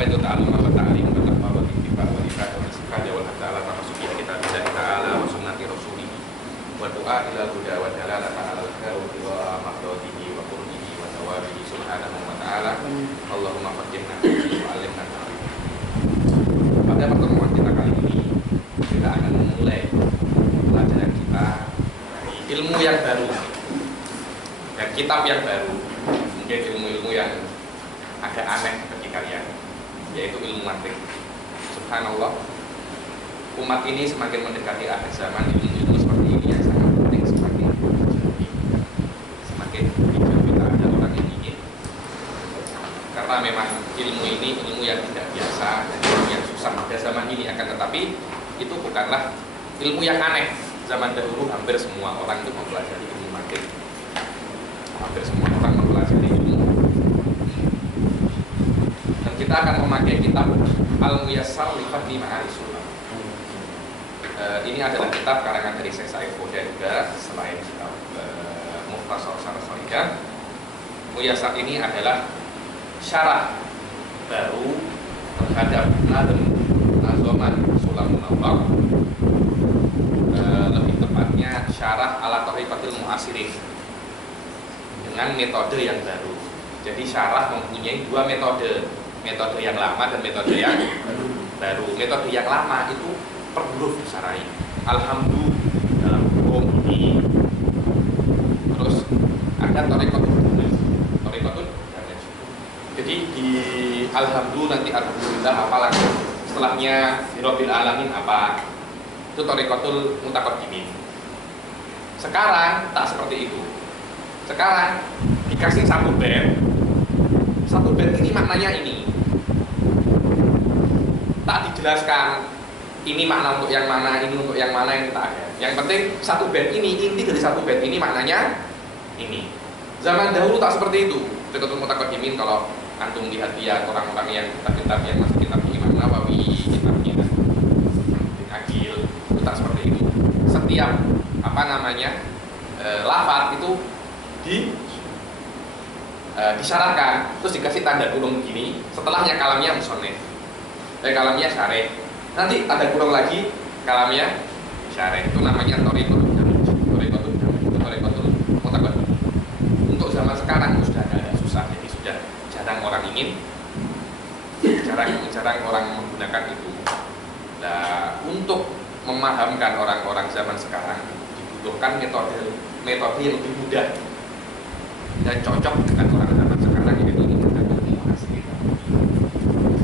apa itu ta'alum wa ta'lim wa taqwa wa ittiba wa ibadah wa sifat wal ta'ala masuki kita billahi ta'ala wa sunnati rasulih wa du'a ila huda wa dalalata ala al-khair wa maqdadihi wa qurbihi wa thawabihi subhanahu wa ta'ala. Allahumma faqihna wa 'allimna. Pada pertemuan kita kali ini kita akan memulai pelajaran kita dari ilmu yang baru dan kitab yang baru, mungkin ilmu-ilmu yang agak aneh bagi kalian, yaitu ilmu mantik. Subhanallah, umat ini semakin mendekati akhir zaman, ilmu-ilmu seperti ini yang sangat penting semakin dijauhi ada orang yang ingin, karena memang ilmu ini ilmu yang tidak biasa dan ilmu yang susah pada zaman ini. Akan tetapi itu bukanlah ilmu yang aneh. Zaman dahulu hampir semua orang itu mempelajari ilmu mantik, hampir semua orang mempelajari ilmu. Dan kita akan memakai kitab Al-Muyassar li Fahmi Ma'ani Sulam. Ini adalah kitab karangan dari Syekh Sa'id Khoda juga, selain kitab Mukhtasar Syarah Shalihin. Muyassar ini adalah syarah baru terhadap Nazoman Sulam Munawwar, lebih tepatnya syarah ala Thariqatil Mu'asirin dengan metode yang baru. Jadi syarah mempunyai dua metode yang lama dan metode yang baru. Metode yang lama itu per huruf disarai, alhamdulillah dalam hukum ini. Terus ada thariqatul damaj. Jadi di alhamdulillah nanti alhamdulillah apa lagi, setelahnya rabbil alamin apa, itu thariqatul mutaqaddimin. Sekarang tak seperti itu. Sekarang dikasih satu bed ini maknanya ini, tak dijelaskan ini makna untuk yang mana, ini untuk yang mana, yang tak ada. Yang penting satu bed ini, inti dari satu bed ini maknanya ini. Zaman dahulu tak seperti itu. Thariqatul mutaqaddimin, kalau antum lihat dia orang-orang yang kitab yang masuk kitab Imam Nawawi, kitabnya Akil, itu tak seperti itu. Setiap lafaz itu disyaratkan, terus dikasih tanda kurung begini, setelahnya kalamnya musannif, kalamnya syarih, nanti tanda kurung lagi, kalamnya syarih. Itu namanya thariqatul mutaqaddim. Untuk zaman sekarang itu sudah agak susah, jadi sudah jarang orang orang menggunakan itu. Nah, untuk memahamkan orang-orang zaman sekarang dibutuhkan metode yang lebih mudah dan cocok dengan orang zaman sekarang, yaitu metode mu'asirin.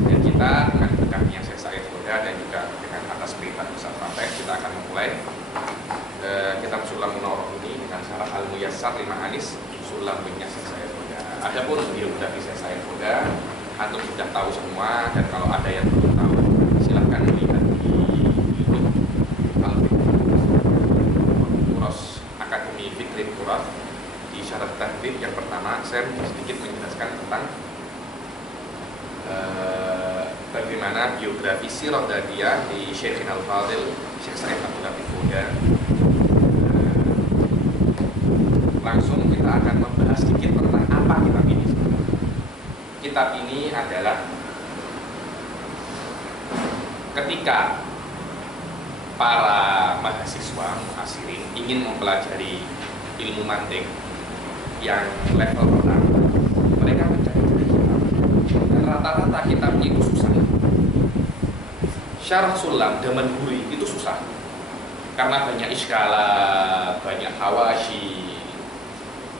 Dan kita dengan berkatnya Syekh Sa'id Khoda dan juga dengan atas perintah Ustaz Rafiq, kita akan memulai kitab Sulam Munawwar ini dengan syarah Al-Muyassar li Ma'ani Sulam punya Syekh Sa'id Khoda. Adapun biografi Syekh Sa'id Khoda antum sudah tahu semua, dan kalau ada yang belum tahu silahkan melihat di YouTube Al-Quras Akademi Fikri Quras. Di syarat tahdid yang pertama saya sedikit menjelaskan tentang bagaimana biografi sirah Dadiyah di Syekh Al-Fadil Syekh Sa'id Abdul Latif Khoda. Langsung kita akan membahas sedikit tentang apa kitab ini. Kitab ini adalah ketika para mahasiswa mu'asirin ingin mempelajari ilmu mantik yang level pertama, mereka mencari kitab, dan rata-rata kitabnya itu susah. Syarah Sulam Damanhuri itu susah karena banyak iskalah, banyak hawashi,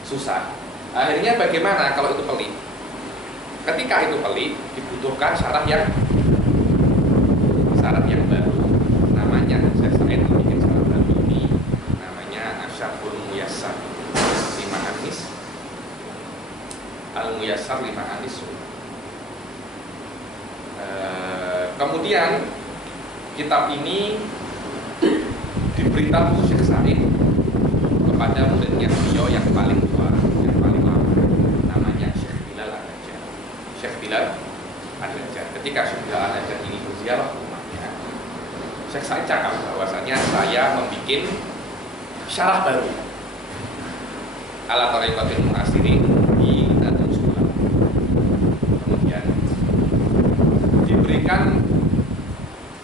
susah. Akhirnya bagaimana kalau itu pelik? Ketika itu pelik, dibutuhkan syarat yang baru. Namanya saya bikin syarat baru ini, namanya Asyaful Muyassar lima Anis Al-Muyassar lima Anis. Kemudian kitab ini diberitahu Syekh Sa'id kepada muridnya beliau yang paling tua, yang paling lama, namanya Syekh Bilal Al-Najjar. Syekh Bilal Al-Najjar. Ketika Syekh Bilal Al-Najjar ini berziarah rumahnya, Syekh Sa'id cakap bahwasanya saya membuat syarah baru ala Thariqatil Mu'asirin di Natum Sulam. Kemudian diberikan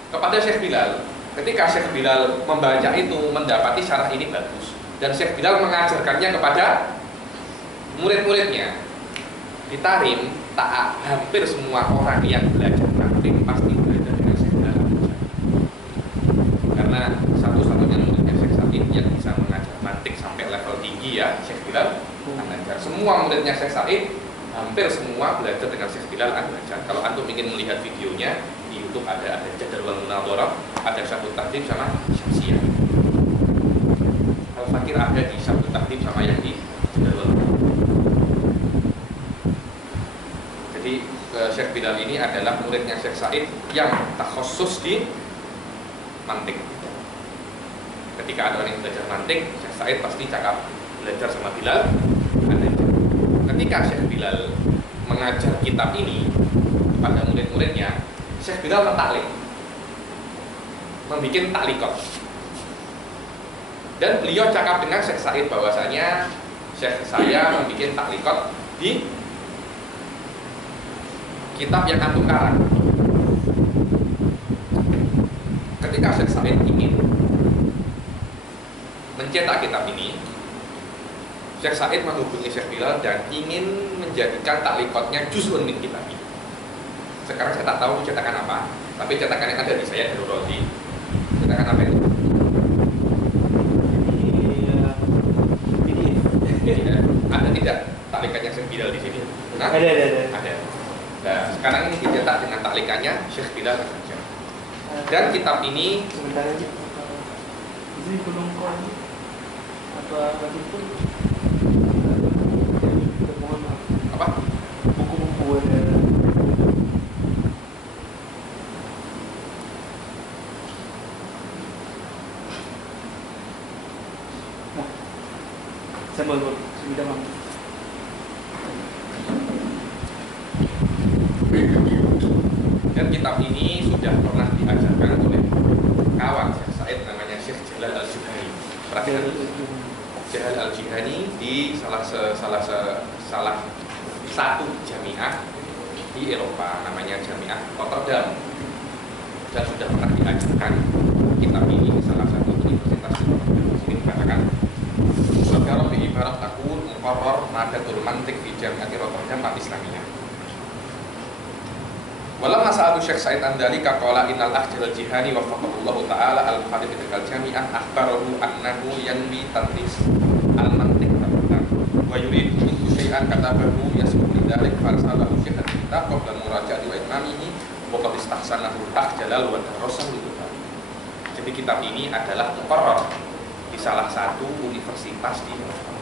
kepada Syekh Bilal. Ketika Syekh Bilal membaca itu, mendapati syarah ini bagus, dan Syekh Bilal mengajarkannya kepada murid-muridnya. Di Tarim, hampir semua orang yang belajar mantik pasti belajar dengan Syekh Bilal. Karena satu-satunya muridnya Syekh Said yang bisa mengajar mantik sampai level tinggi ya Syekh Bilal An-Najjar. Semua muridnya Syekh Said hampir semua belajar dengan Syekh Bilal An-Najjar. Kalau antum ingin melihat videonya di YouTube ada Jadwal Munadharah, ada Syabut Tahdhib sama Syamsiyah. Al-Fakir ada di Syabut Tahdhib sama yang di Jadwal. Jadi Syekh Bilal ini adalah muridnya Syekh Said yang takhusus di mantik. Ketika ada orang yang belajar mantik, Syekh Said pasti cakap belajar sama Bilal. Ketika Syekh Bilal mengajar kitab ini kepada murid-muridnya, Syekh Bilal mentaklik, membuat taklikot. Dan beliau cakap dengan Syekh Said bahwasanya Syekh saya membuat taklikot di kitab yang antum karang. Ketika Syekh Said ingin mencetak kitab ini, Syekh Said menghubungi Syekh Bilal dan ingin menjadikan taklikotnya juz'un min kitab ini. Sekarang saya tak tahu cetakan apa, tapi cetakan yang ada di saya Darul Razi. Cetakan apa itu? Ini ada tidak taklikannya Syekh Bilal di sini? Nah, ada. Nah, sekarang ini dicetak dengan taklikannya Syekh Bilal saja. Dan kitab ini sebentar aja. Ini belum kau apa itu? Apa? Buku-buku ada. Nah, saya mau sudah mau. Dan kitab ini sudah pernah diajarkan oleh kawan Syekh Said namanya Syekh Jalal Al-Juhani. Perhatikan Jalal Al-Juhani di salah satu jamiah di Eropa namanya Jamiah Rotterdam, dan sudah pernah diajarkan kitab ini di salah satu universitas di Rotterdam. Ini dikatakan Saudara fi ibarat takun muqarrar madatul mantik di Jamiah Rotterdam Al-Islamiyah. Walamma sa'alu Syekh Said Andalika qala innal akhjal al-jihani waffaqahullahu ta'ala al-muhadith al jami'ah akhbarahu annahu yanwi tadris al-mantiq tabatan wa yuridu minhu syai'an katabahu yasbuhu lidhalik farsalahu Syekh al-kitab qabla murajaati wa itmamihi wa qad istahsanahu al-jalal wa darrasahu lidhalik. Jadi kitab ini adalah muqarrar di salah satu universitas di Eropa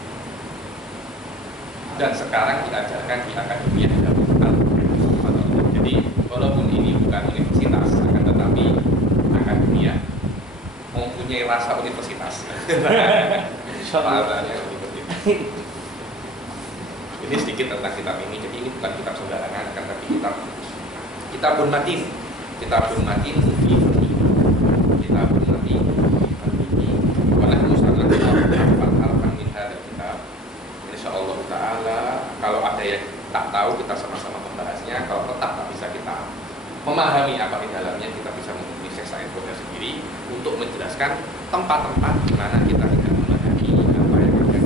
dan sekarang diajarkan di Akademia Darul Ulum. Jadi walaupun ini bukan universitas, akan tetapi akademia mempunyai rasa universitas. Bahasanya universitas. Ini sedikit tentang kitab ini. Jadi ini bukan kitab sembarangan, akan tetapi kitabun matin. Kitabun matin fi kitabun matin fi wa nahnu sanadhkuru min hadzal kitab. Insyaallah taala kalau ada yang tak tahu kita sama-sama membahasnya. Kalau tetap tak bisa kita memahami apa di dalamnya, kita bisa menghubungi Syekh Said Boga sendiri untuk menjelaskan tempat-tempat di mana kita tidak memahami apa yang ada.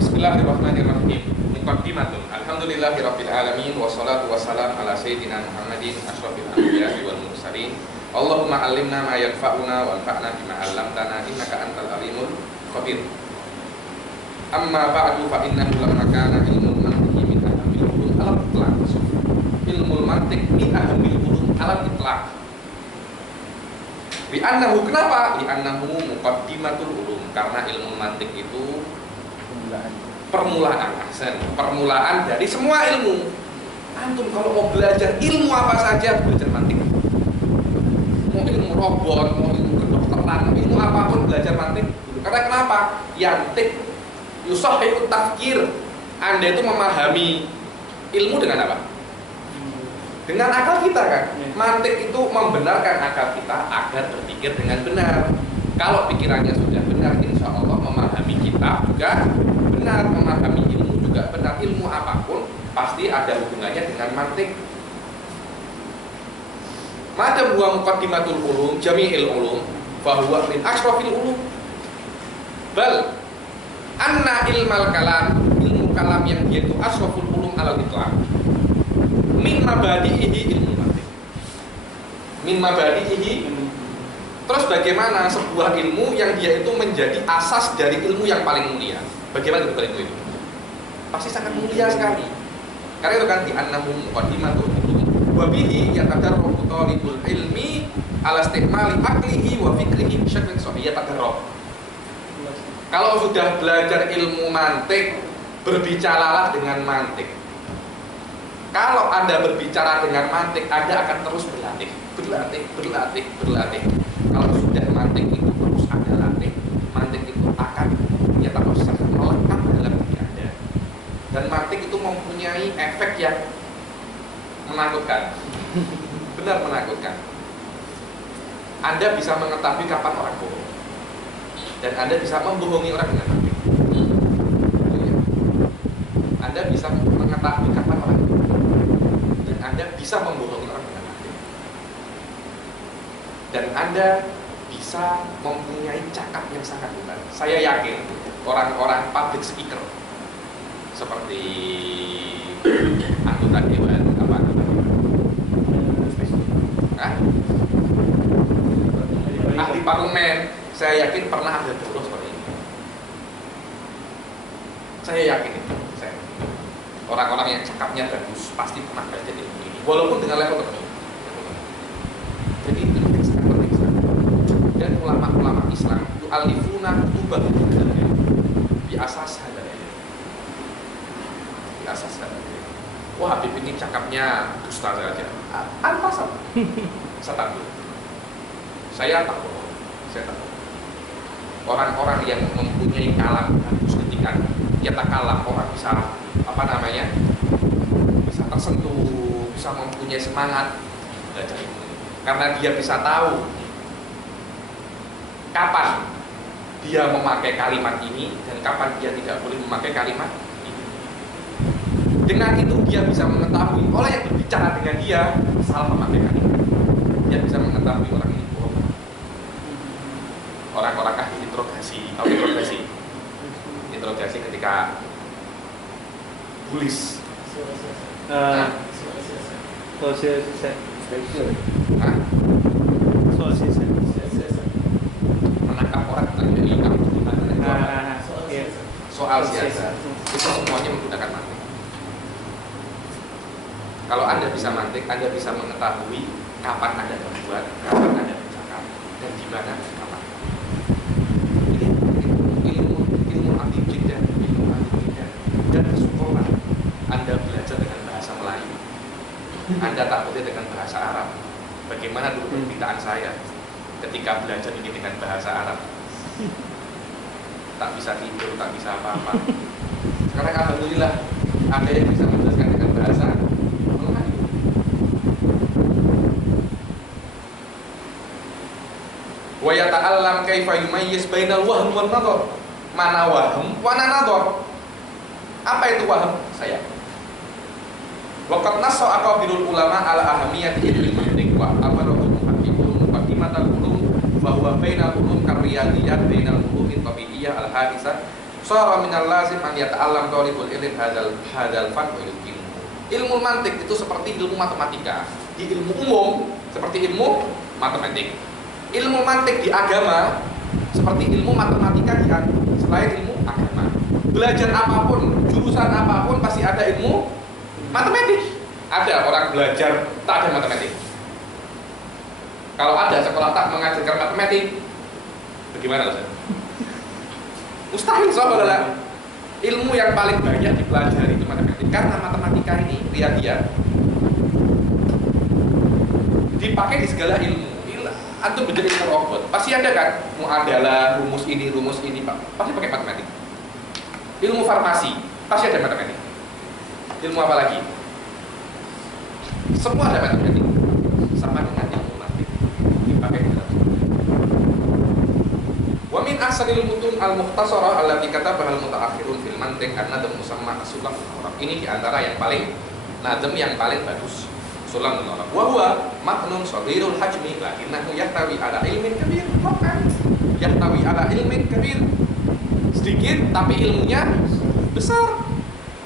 Bismillahirrahmanirrahim. Muqaddimatun. Alhamdulillahirabbil alamin wassalatu wassalamu ala sayyidina Muhammadin asyrafil anbiya'i wal mursalin. Allahumma 'allimna ma yanfa'una wanfa'na bima 'allamtana innaka antal alimul khabir. Amma ba'du fa innahu lamma kana ilmul mantiqi min ahamil ulum alam itlaq. Ilmul mantiq min ahamil ulum alam itlaq. Bi annahu, kenapa? Bi annahu muqaddimatul ulum, karena ilmu mantiq itu permulaan dari semua ilmu. Antum kalau mau belajar ilmu apa saja, belajar mantiq. Mau ilmu robot, mau ilmu kedokteran, ilmu apapun belajar mantiq. Karena kenapa? Yantik yusahhihu tafkir. Anda itu memahami ilmu dengan apa? Dengan akal kita kan. Mantik itu membenarkan akal kita agar berpikir dengan benar. Kalau pikirannya sudah benar, insya Allah memahami kitab juga benar, memahami ilmu juga benar. Ilmu apapun pasti ada hubungannya dengan mantik. Madam huwa muqaddimatul ulum jami'il ulum fa huwa min ashrafil ulum. Bal anna ilmal kalam, ilmu kalam yang dia itu asraful ulum ala itlaq. Min mabadi'ihi ilmu mantiq. Min mabadi'ihi. Terus bagaimana sebuah ilmu yang dia itu menjadi asas dari ilmu yang paling mulia? Bagaimana itu? Pasti sangat mulia sekali. Karena itu kan di annahu muqaddimatul ulum wa bihi yatadarrabu talibul ilmi ala istikmali aqlihi wa fikrihi bi syaklin sahih. Yatadarrab. Kalau sudah belajar ilmu mantik, berbicaralah dengan mantik. Kalau Anda berbicara dengan mantik, Anda akan terus berlatih. Kalau sudah mantik itu terus Anda latih, mantik itu akan terus melekat dalam diri Anda. Dan mantik itu mempunyai efek yang menakutkan. Benar menakutkan. Anda bisa mengetahui kapan orang bohong. Dan Anda bisa membohongi orang dengan mantik. Anda bisa mengetahui kapan orang bohong. Dan Anda bisa membohongi orang dengan mantik. Dan Anda bisa mempunyai cakap yang sangat benar. Saya yakin orang-orang public speaker seperti anggota dewan apa namanya? Ahli parlemen, saya yakin pernah ada dulu seperti ini. Saya yakin itu. Orang-orang yang cakapnya bagus pasti pernah belajar ilmu ini, walaupun dengan level tertentu. Jadi itu sangat penting sekali. Dan ulama-ulama Islam itu alifuna kutubah di asas hadaya. Di asas hadaya. Wah, Habib ini cakapnya dusta saja. Apa sama? Saya takut. Saya takut. Orang-orang yang mempunyai kalam bagus ketika dia tak kalam, orang bisa bisa tersentuh, bisa mempunyai semangat belajar ilmu. Karena dia bisa tahu kapan dia memakai kalimat ini dan kapan dia tidak boleh memakai kalimat ini. Dengan itu dia bisa mengetahui orang yang berbicara dengan dia salah memakai kalimat. Dia bisa mengetahui orang ini bohong. Orang-orang ahli interogasi ketika tulis menangkap orang soal siasat itu semuanya menggunakan mantik. Kalau Anda bisa mantik, Anda bisa mengetahui kapan Anda berbuat, kapan Anda bercakap, dan di mana kapan. Ini ilmu anti jiddah, dan bersyukurlah Anda belajar dengan bahasa Melayu. Anda tak boleh dengan bahasa Arab. Bagaimana dulu permintaan saya ketika belajar ini dengan bahasa Arab? Tak bisa tidur, tak bisa apa-apa. Sekarang alhamdulillah ada yang bisa menjelaskan dengan bahasa Melayu. Wa yata'allam kaifa yumayyiz bainal wahm wan nadhar. Mana wahm, mana nadhar? Apa itu wahm? Saya. Waqad nassa aqabirul ulama ala ahamiyati ilmi mantiq wa abarul muhaqqiqun muqaddimatal ulum wa huwa bainal ulum karriyadiyat bainal ulum tabi'iyyah al-hadisah sara minal lazim an yata'allam talibul ilm hadzal fan wa ilmu. Ilmu mantiq itu seperti ilmu matematika. Di ilmu umum seperti ilmu matematik. Ilmu mantiq di agama seperti ilmu matematika di selain ilmu agama. Belajar apapun, jurusan apapun pasti ada ilmu matematik. Ada orang belajar tak ada matematik. Kalau ada sekolah tak mengajarkan matematik, bagaimana Ustaz? Mustahil soalnya. Ilmu yang paling banyak dipelajari itu matematik. Karena matematika ini dia dipakai di segala ilmu. Antum menjadi ilmu robot. Pasti ada kan? Muadalah, rumus ini, Pak. Pasti pakai matematik. Ilmu farmasi, pasti ada matematik. Ilmu apa lagi? Semua ada matematik. Sama dengan ilmu mantiq dipakai di dalam. Wa min ahsanil mutun al-mukhtasarah allati katabaha al-mutaakhirun fil mantiq an-nadm musamma as-sulaf. Ini di antara yang paling nadem yang paling bagus. sulam menolak. Wa huwa matnun shaghirul hajmi lakinnahu yahtawi ala ilmin kabir. Yahtawi ala ilmin kabir. Sedikit tapi ilmunya besar.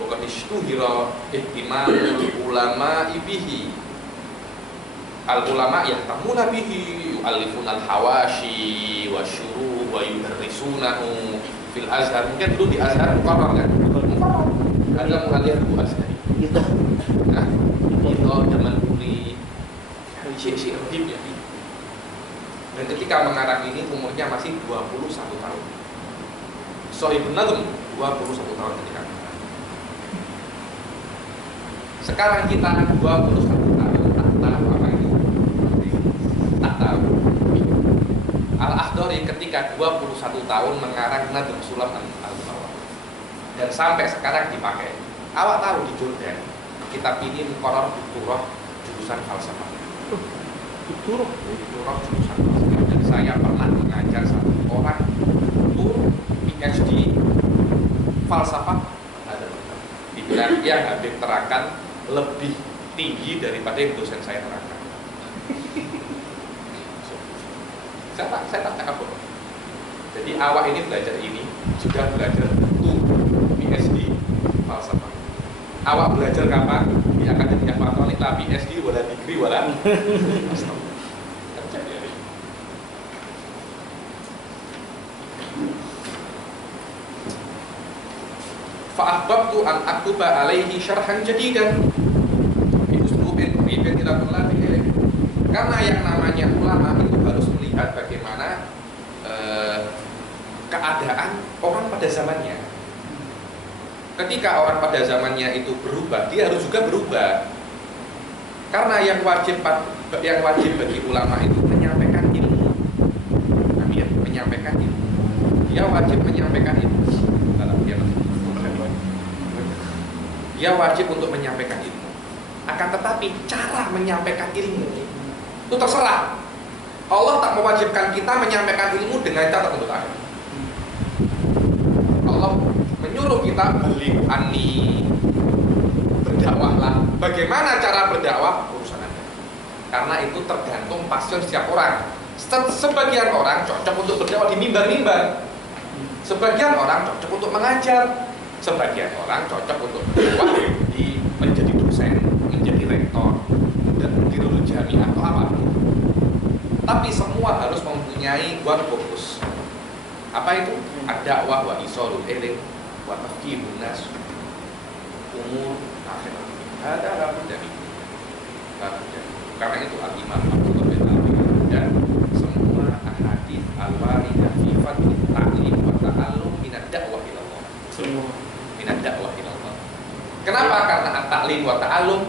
Bukan istuhira ihtimamul ulama ibihi. Al ulama yahtamuna bihi yu'allifuna al hawashi wa syuru wa yudarrisunahu fil azhar. Mungkin dulu di azhar muqarrar kan? Muqarrar. Ada mu'allif Abu Azhari. Kita. Nah, itu zaman dulu Syekh Habib ya. Dan ketika mengarang ini umurnya masih 21 tahun. Shahihun Nazm 21 tahun ketika mengarang. Sekarang kita 21 tahun tak tahu apa itu. Tak tahu. Al-Akhdari ketika 21 tahun mengarang Nadhm Sulam al-Mutawwal. Dan sampai sekarang dipakai. Awak tahu di Jordan kitab ini muqarrar Doktorah jurusan falsafah. Doktorah Jurusan falsafah. Dan saya pernah mengajar satu orang untuk PhD falsafah. Dibilang dia habis terangkan lebih tinggi daripada yang dosen saya terangkan. Saya tak apa. Jadi awak ini belajar ini sudah belajar untuk PhD falsafah. Awak belajar kapan? Di Akademi Al-Fatihah lah PhD wala degree wala. Fa'ahbabtu an aktuba alaihi syarhan jadidan bi uslubin quribin ila thalabil ilm. Karena yang namanya ulama itu harus melihat bagaimana keadaan orang pada zamannya. Ketika orang pada zamannya itu berubah, dia harus juga berubah. Karena yang wajib bagi ulama itu menyampaikan ilmu. Menyampaikan ilmu. Dia wajib menyampaikan ilmu. Dia wajib untuk menyampaikan ilmu. Akan tetapi cara menyampaikan ilmu itu terserah. Allah tak mewajibkan kita menyampaikan ilmu dengan cara tertentu. Allah menyuruh kita beli ani, berdakwahlah. Bagaimana cara berdakwah? Urusan Anda. Karena itu tergantung passion setiap orang. Sebagian orang cocok untuk berdakwah di mimbar-mimbar. Sebagian orang cocok untuk mengajar. Sebagian orang cocok untuk berdakwah di menjadi dosen, menjadi rektor, dan dirul jamiah atau apa. Tapi semua harus mempunyai one fokus. Apa itu? Ad-da'wah wa isolul ilm wa tafkirun nas umur akhirat. Ada rapat dari. Karena itu al-Imam Abdullah bin Abi dan semua ahadits al-waridah fi fadl ta'lim wa ta'allum min ad-da'wah ila Allah. Semua minat dakwah ilallah. Kenapa? Karena at-ta'lim wa ta'allum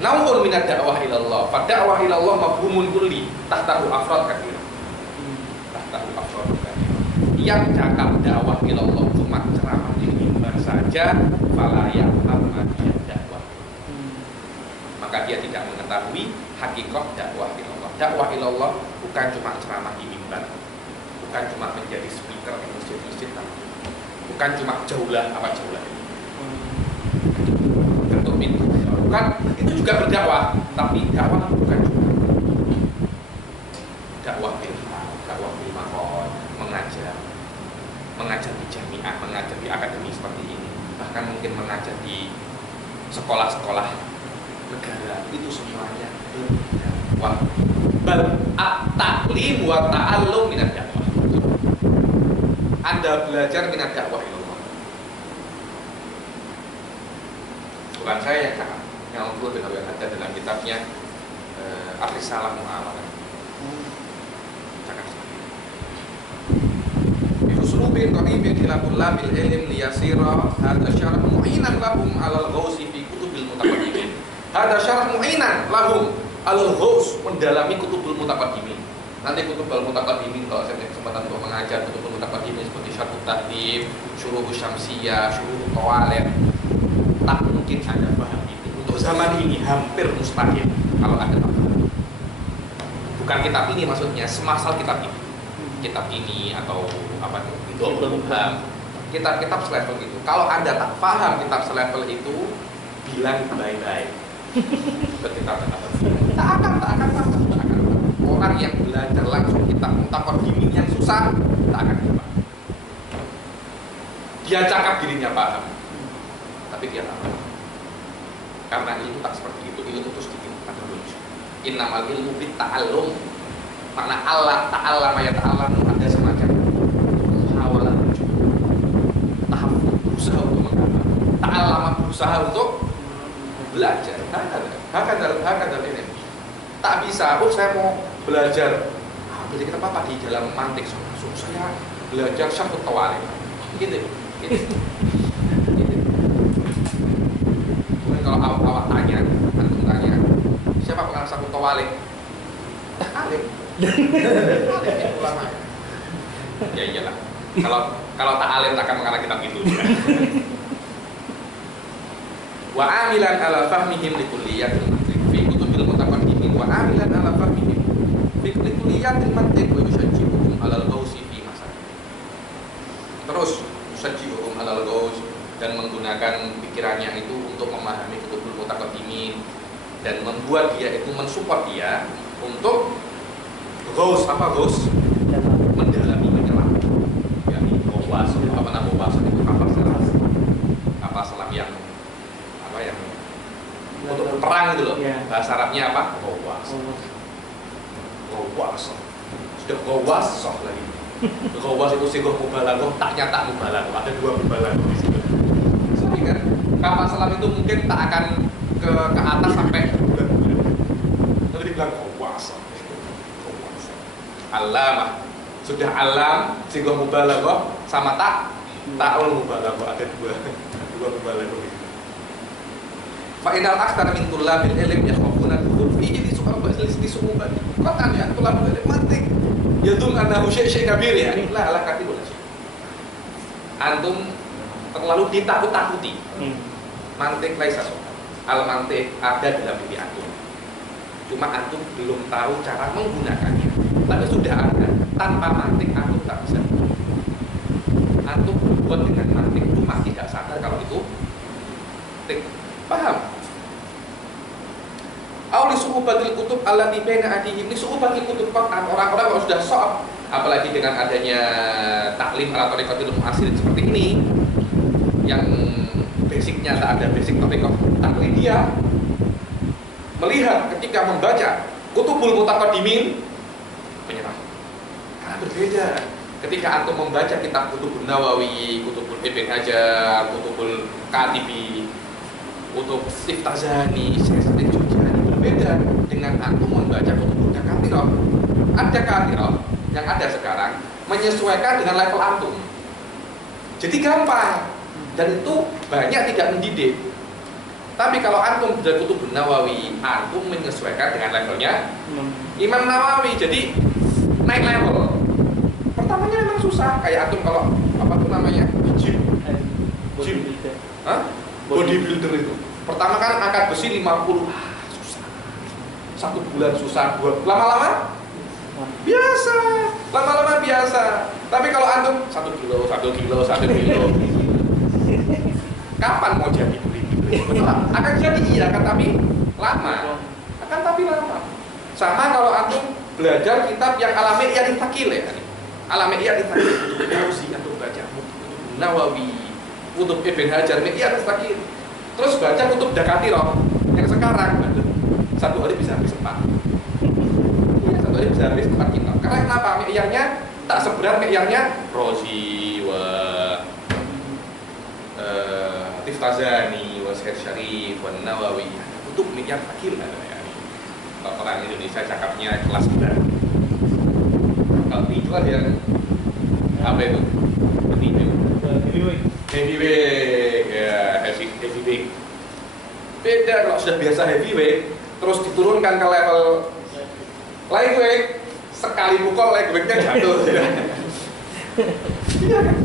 nawun minat dakwah ilallah. Fa dakwah ilallah mafhumun kulli tahtahu afrad katsir. Tahtahu afrad katsir. Yang cakap dakwah ilallah cuma ceramah di mimbar saja, fala ya'lam dakwah. Maka dia tidak mengetahui hakikat dakwah ilallah. Dakwah ilallah bukan cuma ceramah di mimbar. Bukan cuma menjadi speaker di masjid-masjid. Bukan cuma jaulah apa jaulah ini. Bentuk pintu. Bukan, itu juga berdakwah, tapi dakwah bukan cuma dakwah bil maqal, mengajar di jamiah, mengajar di akademi seperti ini, bahkan mungkin mengajar di sekolah-sekolah negara, itu semuanya berdakwah. Bal at-ta'lim wa ta'allum minad dakwah. Anda belajar minat dakwah ilallah. Bukan saya yang cakap, yang Allah bin Abi ada dalam kitabnya Ar-Risalah Mu'amalah. Cakap seperti itu. Uslubin qaribin ila tullabil ilm liyasira hadza syarh mu'inan lahum 'alal ghausi fi kutubil mutaqaddimin. Hadza syarh mu'inan lahum 'alal ghaus, mendalami kutubul mutaqaddimin. Nanti kutubul mutaqaddimin kalau saya punya kesempatan untuk mengajar kutubul mutaqaddimin seperti Syarhut Tahdhib, Syuruh Syamsiyah, Syuruh Qawaid, tak mungkin ada paham itu. Untuk zaman ini hampir mustahil kalau ada tambahan. Bukan kitab ini maksudnya, semasal kitab ini. Kitab ini atau apa itu, kitab-kitab selevel itu. Kalau Anda tak paham kitab selevel itu, bilang bye-bye. Ketika tak akan. Orang yang belajar langsung kitab mutaqaddimin yang susah tak akan dapat. Dia cakap dirinya paham, tapi dia tak paham. Karena ilmu tak seperti itu, ilmu itu sedikit ada lucu. Innamal ilmu bit ta'allum. Makna Allah ta'allama ya ta'allam ada semacam hawalah lucu. Tahap berusaha untuk menghafal. Ta'allama berusaha untuk belajar. Hakadal ini. Tak bisa, saya mau belajar. Belajar kita apa di dalam mantik. So, saya belajar syarhut tawalib. Gitu. Kemudian kalau awak tanya, antum tanya, siapa pengarang syarhut tawalib? Alim. Alim ulama. Ya iyalah. Kalau tak alim tak akan mengarang kitab itu. Wa amilan ala fahmihim likulliyatil mantiq fi kutubil mutaqaddimin wa amilan ala fahmihim fi likulliyatil mantiq wa yushajji'uhum ala al-ghausi fi masal. Terus yushajji'uhum ala al-ghaus dan menggunakan pikirannya itu untuk memahami kutubul mutaqaddimin dan membuat dia itu mensupport dia untuk ghaus. Apa ghaus? Mendalami, menyelam. Ya, ghawas apa nama ghawas itu kapal selam yang untuk perang itu loh. Bahasa Arabnya apa? Ghawas. Sudah ghawas lagi. Ghawas itu sigoh mubalaghah, taknya tak mubalaghah. Ada dua mubalaghah di situ. Sorry kan, kapal selam itu mungkin tak akan ke atas sampai bulan-bulan. Tapi dibilang ghawas. Alamah. Sudah alam, sigoh mubalaghah sama ta'ul mubalaghah. Ada dua mubalaghah. Fa'inal aktar min tullabil ilm yakhafuna dukhul fihi li su'ubati. Qatan ya tullabul ilm mantik. Yadun annahu syai' kabir ya. La katibul syai'. Antum terlalu ditakut-takuti. Mantik laisa soal. Al mantik ada dalam diri antum. Cuma antum belum tahu cara menggunakannya. Tapi sudah ada. Tanpa mantik antum tak bisa. Antum berbuat dengan mantik cuma tidak sadar kalau itu paham? Auli su'ubatil kutub allati baina adihim. Ini su'ubatil kutub orang-orang kalau sudah sok, apalagi dengan adanya taklim ala thariqatil mu'asirin seperti ini yang basicnya tak ada basic thariqah taklidiyah, melihat ketika membaca kutubul mutaqaddimin menyerah. Karena berbeda ketika antum membaca kitab Kutubun Nawawi, Kutubul Ibn Hajar, Kutubul Katibi, Kutub Iftazani, Syekh Jurjani, berbeda dengan antum membaca kutub Dakatirah. Ada Dakatirah yang ada sekarang menyesuaikan dengan level antum. Jadi gampang dan itu banyak tidak mendidik. Tapi kalau antum belajar Kutubun Nawawi, antum menyesuaikan dengan levelnya Imam Nawawi. Jadi naik level. Pertamanya memang susah, kayak antum kalau apa tuh namanya? Gym. Bodybuilder itu. Pertama kan angkat besi 50, susah. 1 bulan susah, 2 lama-lama biasa. Lama-lama biasa. Tapi kalau antum 1 kilo. Kapan mau jadi bodybuilder? Akan jadi iya, akan tapi lama. Sama kalau antum belajar kitab yang alami yang takil ya. Alami yang takil Kutub Nausi antum baca Kutub Nawawi, Kutub Ibn Hajar, yang takil. Terus baca Kutub Dakatirah yang sekarang, 1 hari bisa habis 4. Ya, 1 hari bisa habis 4 kitab. Karena kenapa? Mi'yarnya tak seberat mi'yarnya Rozi wa Tiftazani wa Syekh Syarif wa Nawawi. Kutub mi'yar takil ada ya. Kalau orang Indonesia cakapnya kelas berat. Kalau itu kan ya apa itu? Heavyweight, ya heavyweight. Beda kalau sudah biasa heavyweight, terus diturunkan ke level lightweight, sekali pukul lightweightnya jatuh. Iya kan?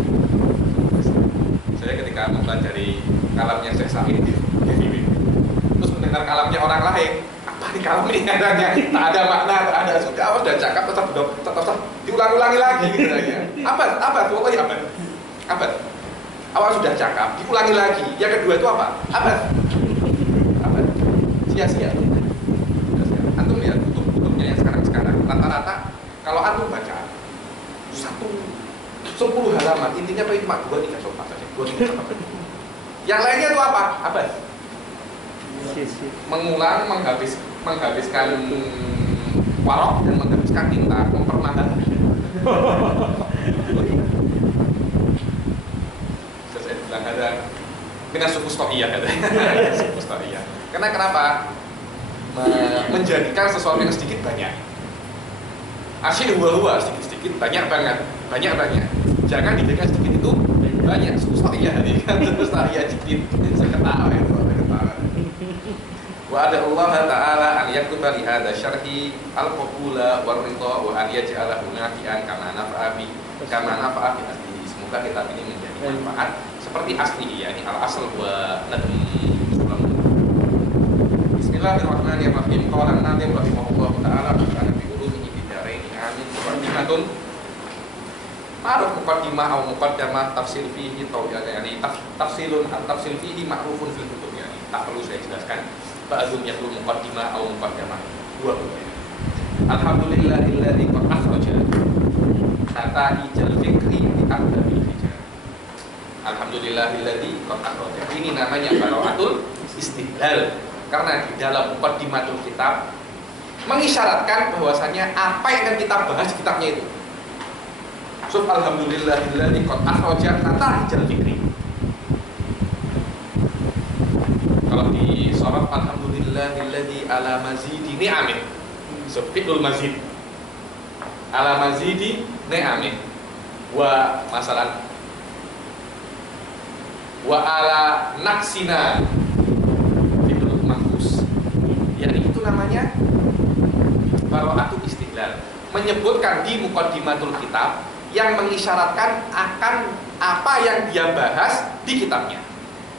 Saya ketika mempelajari kalamnya Syekh Said di heavyweight, terus mendengar kalamnya orang lain, apa nih kalam ini adanya? Tak ada makna, tak ada sudah, sudah cakap, tetap diulang-ulangi lagi gitu aja. Apa? Pokoknya apa? Awal sudah cakap, diulangi lagi. Yang kedua itu apa? Apa? sia-sia. Antum lihat kutub-kutubnya yang sekarang rata-rata kalau antum baca 10 halaman intinya paling cuma 2-3 soal saja, 2-3 soal. Yang lainnya itu apa? Abas. Mengulang, menghabiskan warok dan menghabiskan tinta, mempermahal. Saya bilang ada dengan suku stoia ada. Suku stoia. Karena kenapa? Menjadikan sesuatu yang sedikit banyak. Asyik huwa sedikit banyak banget, banyak. Jangan dijadikan sedikit itu banyak. Suku stoia nih kan, suku stoia sedikit. Saya ketawa itu, wa ada Allah Ta'ala an yaktuba li hadza syarhi al-qabula war ridha wa an yaj'alahu nafi'an kama nafa'a bi aslihi. Semoga kitab ini menjadi manfaat seperti asli yakni al-asl wa nadm. Bismillahirrahmanirrahim. Qala an-nadim rahimahullah ta'ala kana bi ulumihi bidarain amin. Muqaddimatun ma'ruf muqaddimah aw muqaddamah tafsir fihi yani tafsil fihi ma'rufun fil kutub yani. Tak perlu saya jelaskan. Ba'dhum yaqulu muqaddimah aw muqaddamah. Dua. Alhamdulillahilladzi qad akhraja nata'ijal fikri bi aqdabil hijab. Alhamdulillahilladzi qad akhraja. Ini namanya bara'atul istidlal. Karena di dalam muqaddimatul kitab mengisyaratkan bahwasanya apa yang akan kita bahas di kitabnya itu. Alhamdulillahilladzi qad akhraja nata'ijal fikri. Kalau di surat alhamdulillahilladzi ala mazidi ni'amin. Fi'lul mazid. Ala mazidi ni'amin. Wa masalan wa ala naksina fi'lul mahfuz. Yani itu namanya bara'atul istidlal. Menyebutkan di muqaddimatul kitab yang mengisyaratkan akan apa yang dia bahas di kitabnya.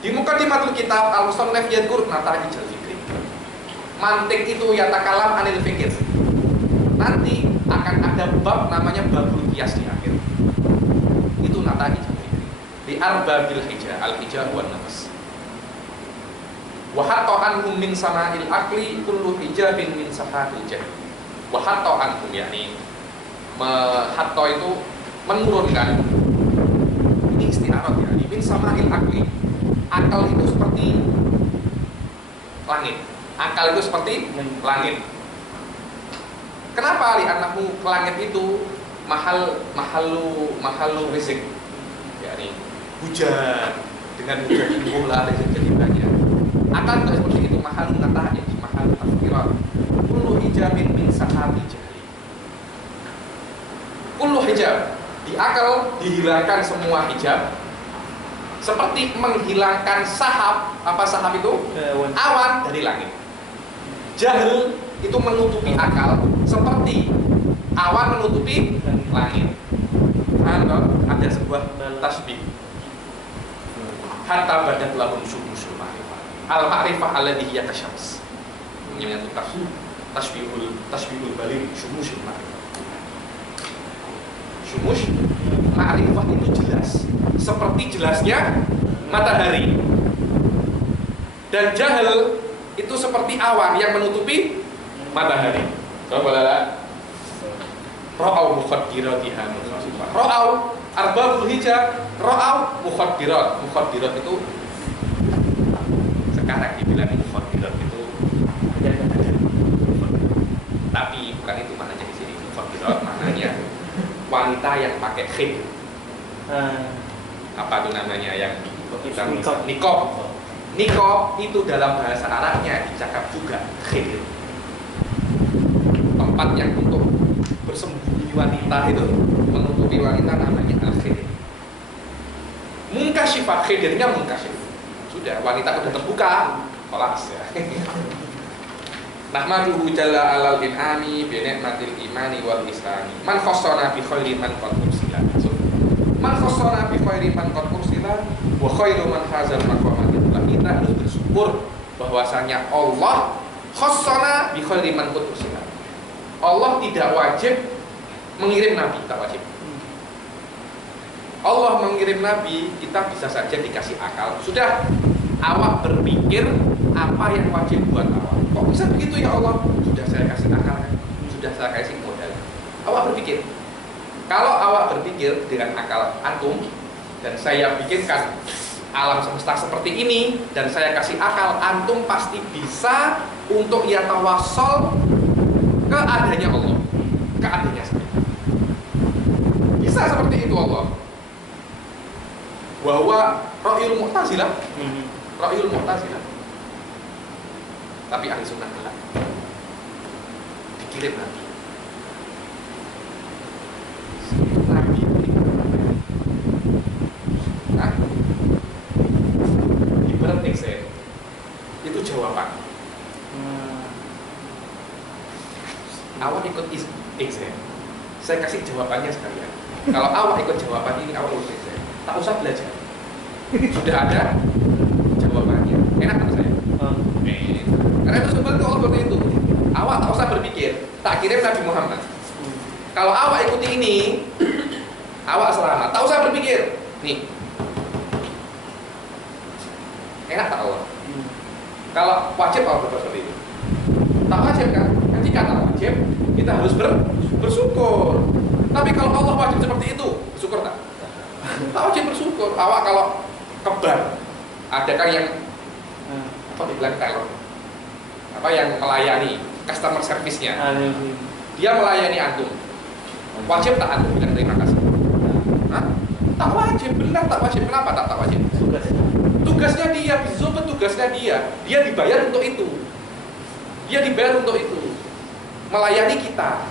Di muqaddimatul kitab al-musannaf yadhkur nata'ijal fikri. Mantik itu yatakalam anil fikir. Nanti akan ada bab namanya babul qiyas di akhir. Itu nata'ijal fikri. Di arbabil hijah, al-hijah wan nafs. Wa hatta anhum min sama'il aqli kullu hijabin min sahabil jahl. Wa hatta anhum yakni hatta itu menurunkan. Ini istiarat ya, min sama'il aqli. Akal itu seperti langit. Akal itu seperti langit. Kenapa li'annahu langit itu mahalu rizq. Yani hujan, dengan hujan tumbuhlah rezeki jadi banyak. Akal itu seperti itu, mahalu nata'ij, mahalu tafkirat. Kullu hijabin min sahabi jahli. Kullu hijab, di akal dihilangkan semua hijab. Seperti menghilangkan sahab. Apa sahab itu? Awan dari langit. Jahil itu menutupi akal seperti awan menutupi langit. Ada sebuah tasbih. Hatta badat lahum syumusul ma'rifah. Al-ma'rifah alladhi hiya kasyams. Ini yang tasbihul baligh syumusul ma'rifah. Syumus ma'rifah itu jelas seperti jelasnya matahari. Dan jahil itu seperti awan yang menutupi matahari. Coba lihat. Ra'au mukhaddiratiha mukhasifah. Ra'au arbabul hijab, ra'au mukhaddirat. Mukhaddirat itu sekarang dibilang mukhaddirat itu tapi bukan itu maknanya di sini. Mukhaddirat maknanya wanita yang pakai khid. Apa itu namanya yang kita nikob. Nikob itu dalam bahasa Arabnya dicakap juga khid. Tempat yang untuk bersembunyi wanita itu, menutupi wanita namanya al-khid. Munkashifah, khidirnya munkashif. Sudah wanita sudah terbuka, kelas ya. Nahmaduhu jalla alal in'ami bi ni'matil imani wal islami. Man khassana bi khairi man qad ursila. Man khassana bi khairi man qad ursila wa khairu man hazal maqamatil. Kita harus bersyukur bahwasanya Allah khassana bi khairi man qad ursila. Allah tidak wajib mengirim nabi, tak wajib. Allah mengirim nabi, kita bisa saja dikasih akal. Sudah, awak berpikir apa yang wajib buat awak. Kok bisa begitu ya Allah? Sudah saya kasih akal, sudah saya kasih modal. Awak berpikir, kalau awak berpikir dengan akal antum dan saya bikinkan alam semesta seperti ini dan saya kasih akal, antum pasti bisa untuk yatawassal ke adanya Allah, ke adanya saya. Bisa seperti itu Allah. Bahwa Ra'yul Mu'tazilah, Ra'yul Mu'tazilah. Tapi ahli sunnah bilang dikirim Nabi. Nabi nah, ibarat exam itu jawaban. Awak ikut exam, saya kasih jawabannya sekalian. Kalau awak ikut jawaban ini, awak ikut exam, tak usah belajar. Sudah ada jawabannya. Enak kan saya? Karena itu sebenarnya Allah seperti itu. Awak tak usah berpikir, tak kirim Nabi Muhammad. Kalau awak ikuti ini, awak selamat. Tak usah berpikir. Nih, enak tak Allah? Kalau wajib Allah berbuat seperti itu. Tak wajib kan? Nanti kata wajib, kita harus bersyukur. Tapi kalau Allah wajib seperti itu, bersyukur tak? Tak wajib bersyukur. Awak kalau kebar, ada kan yang apa dibilang teller, apa yang melayani customer service-nya, dia melayani antum. Wajib tak antum bilang terima kasih? Hah? Tak wajib, benar tak wajib. Kenapa tak wajib? Tugasnya dia, bizobat tugasnya dia. Dia dibayar untuk itu. Dia dibayar untuk itu, melayani kita.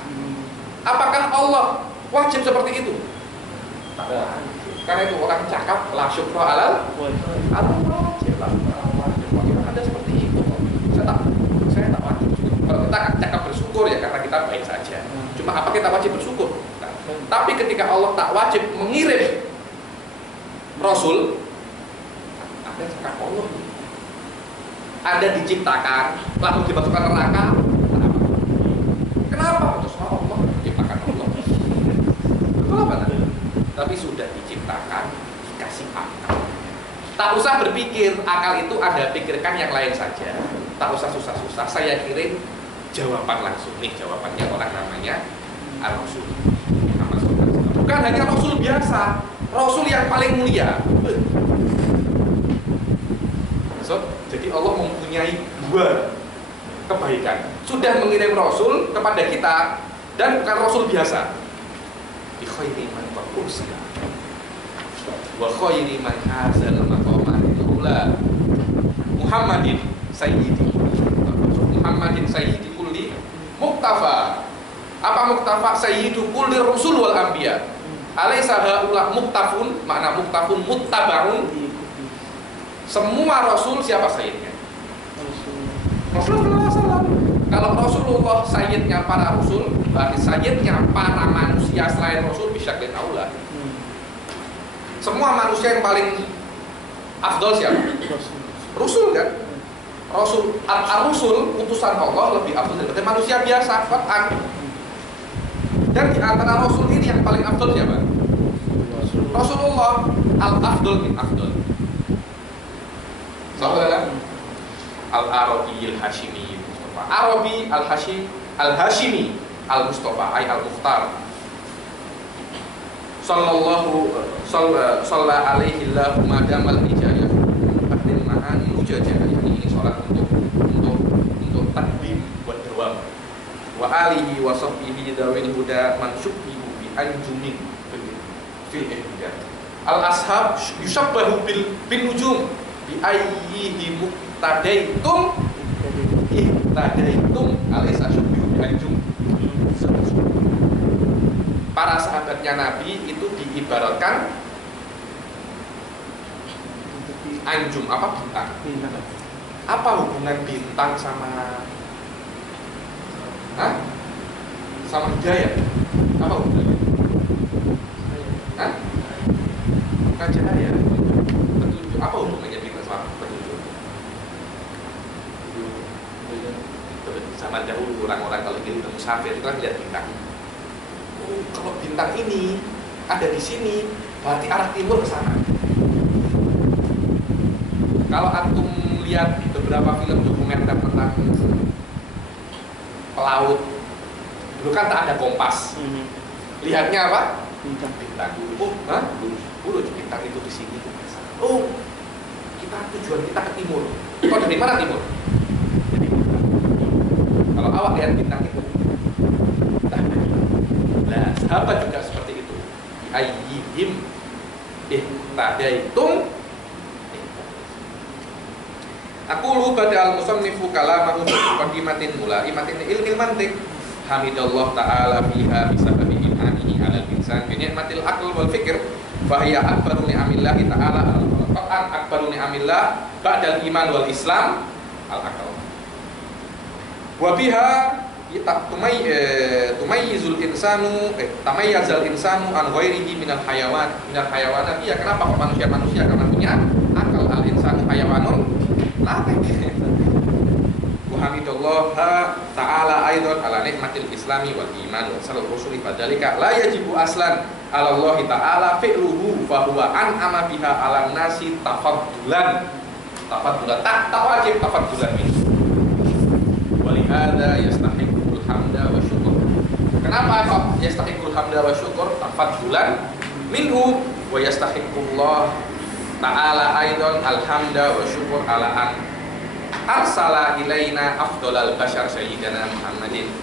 Apakah Allah wajib seperti itu? Tak wajib. Karena itu orang cakap la syukra alal wajib lah. Ada seperti itu. Saya tak wajib. Kalau kita cakap bersyukur ya karena kita baik saja. Cuma apa kita wajib bersyukur? Nah, tapi ketika Allah tak wajib mengirim Rasul, ada cakap Allah. Ada diciptakan, lalu dimasukkan neraka. Kenapa? Terus Allah diciptakan Allah. Kenapa? Tapi sudah diciptakan, dikasih akal. Tak usah berpikir, akal itu ada, pikirkan yang lain saja. Tak usah susah-susah, saya kirim jawaban langsung. Nih jawabannya orang namanya Ar-Rasul. Bukan hanya Rasul biasa, Rasul yang paling mulia. Jadi Allah mempunyai dua kebaikan. Sudah mengirim Rasul kepada kita dan bukan Rasul biasa. Bi khairi man ursila wa khairi man hazal maqamatil ula Muhammadin sayyidi kulli muktafa. Apa muktafa? Sayyidu kulli rusul wal anbiya. Alaysa haula muktafun, makna muktafun muttabaun. Semua Rasul siapa sayyidnya? Rasulullah SAW. Kalau Rasulullah sayyidnya para Rasul, berarti sayyidnya para manusia selain Rasul bisyakin aula. Semua manusia yang paling afdol siapa? Rasul kan? Rasul, ar-Rasul, utusan Allah lebih afdol daripada manusia biasa, Quran. Dan di antara Rasul ini yang paling afdol siapa? Rasulullah, al-afdol min afdol. Saudara, Al-Arabi Al-Hashimi Mustafa. Arabi Al-Hashimi Al-Mustafa ay Al-Mukhtar. Salla alaihi Allahu madamal hijayah. Takdim ma'an mujajah. Ini salat untuk takdim buat dawam. Wa alihi wa sahbihi dawil huda man syubbihu bi anjumin fil ihtijar. Al-ashab yushabbahu bin nujum bi ayyihi muqtadaitum ihtadaitum alaysa syubbihu bi anjum. Para sahabatnya Nabi itu diibaratkan anjum, apa bintang. Apa hubungan bintang sama sama hidayah? Apa hubungannya? Bukan cahaya, petunjuk. Apa hubungannya bintang sama petunjuk? Zaman dahulu orang-orang kalau ingin musafir itu kan lihat bintang. Kalau bintang ini ada di sini, berarti arah timur ke sana. Kalau antum lihat beberapa film dokumenter tentang pelaut. Dulu kan tak ada kompas. Lihatnya apa? Bintang. Bintang. Oh, hah? Buruj bintang itu di sini. Oh, tujuan kita ke timur. Kau dari mana timur? Jadi, kalau awak lihat bintang itu, nah, sahabat juga seperti itu. Ayyihim ihtadaitum. Aku lu badal musannifu kalamahu muqaddimatin mulaimatin ilmil mantiq. Hamidallah ta'ala fiha bisababi imanihi 'alal insan bi ni'matil aql wal fikr fa hiya akbaru ni'amillah ta'ala al-Qur'an akbaru ni'amillah ba'dal iman wal islam al-aql. Wa biha tumayyizul insanu tamayyazal insanu an ghairihi minal hayawanat. Iya, kenapa kok manusia karena punya akal, al insanu hayawanun latek. Hamidallah ta'ala aidan ala nikmatil islami wal iman wa sallu rusuli fadzalika la yajibu aslan ala Allah ta'ala fi'luhu fa huwa an'ama biha ala nasi tafaddulan tak wajib tafaddulan min walihada yastahiqul hamda wa syukur. Kenapa kok yastahiqul hamda wa syukur tafaddulan minhu wa yastahiqullah ta'ala aidan alhamda wa syukur ala an arsala ilaina afdolal bashar sayyidina Muhammadin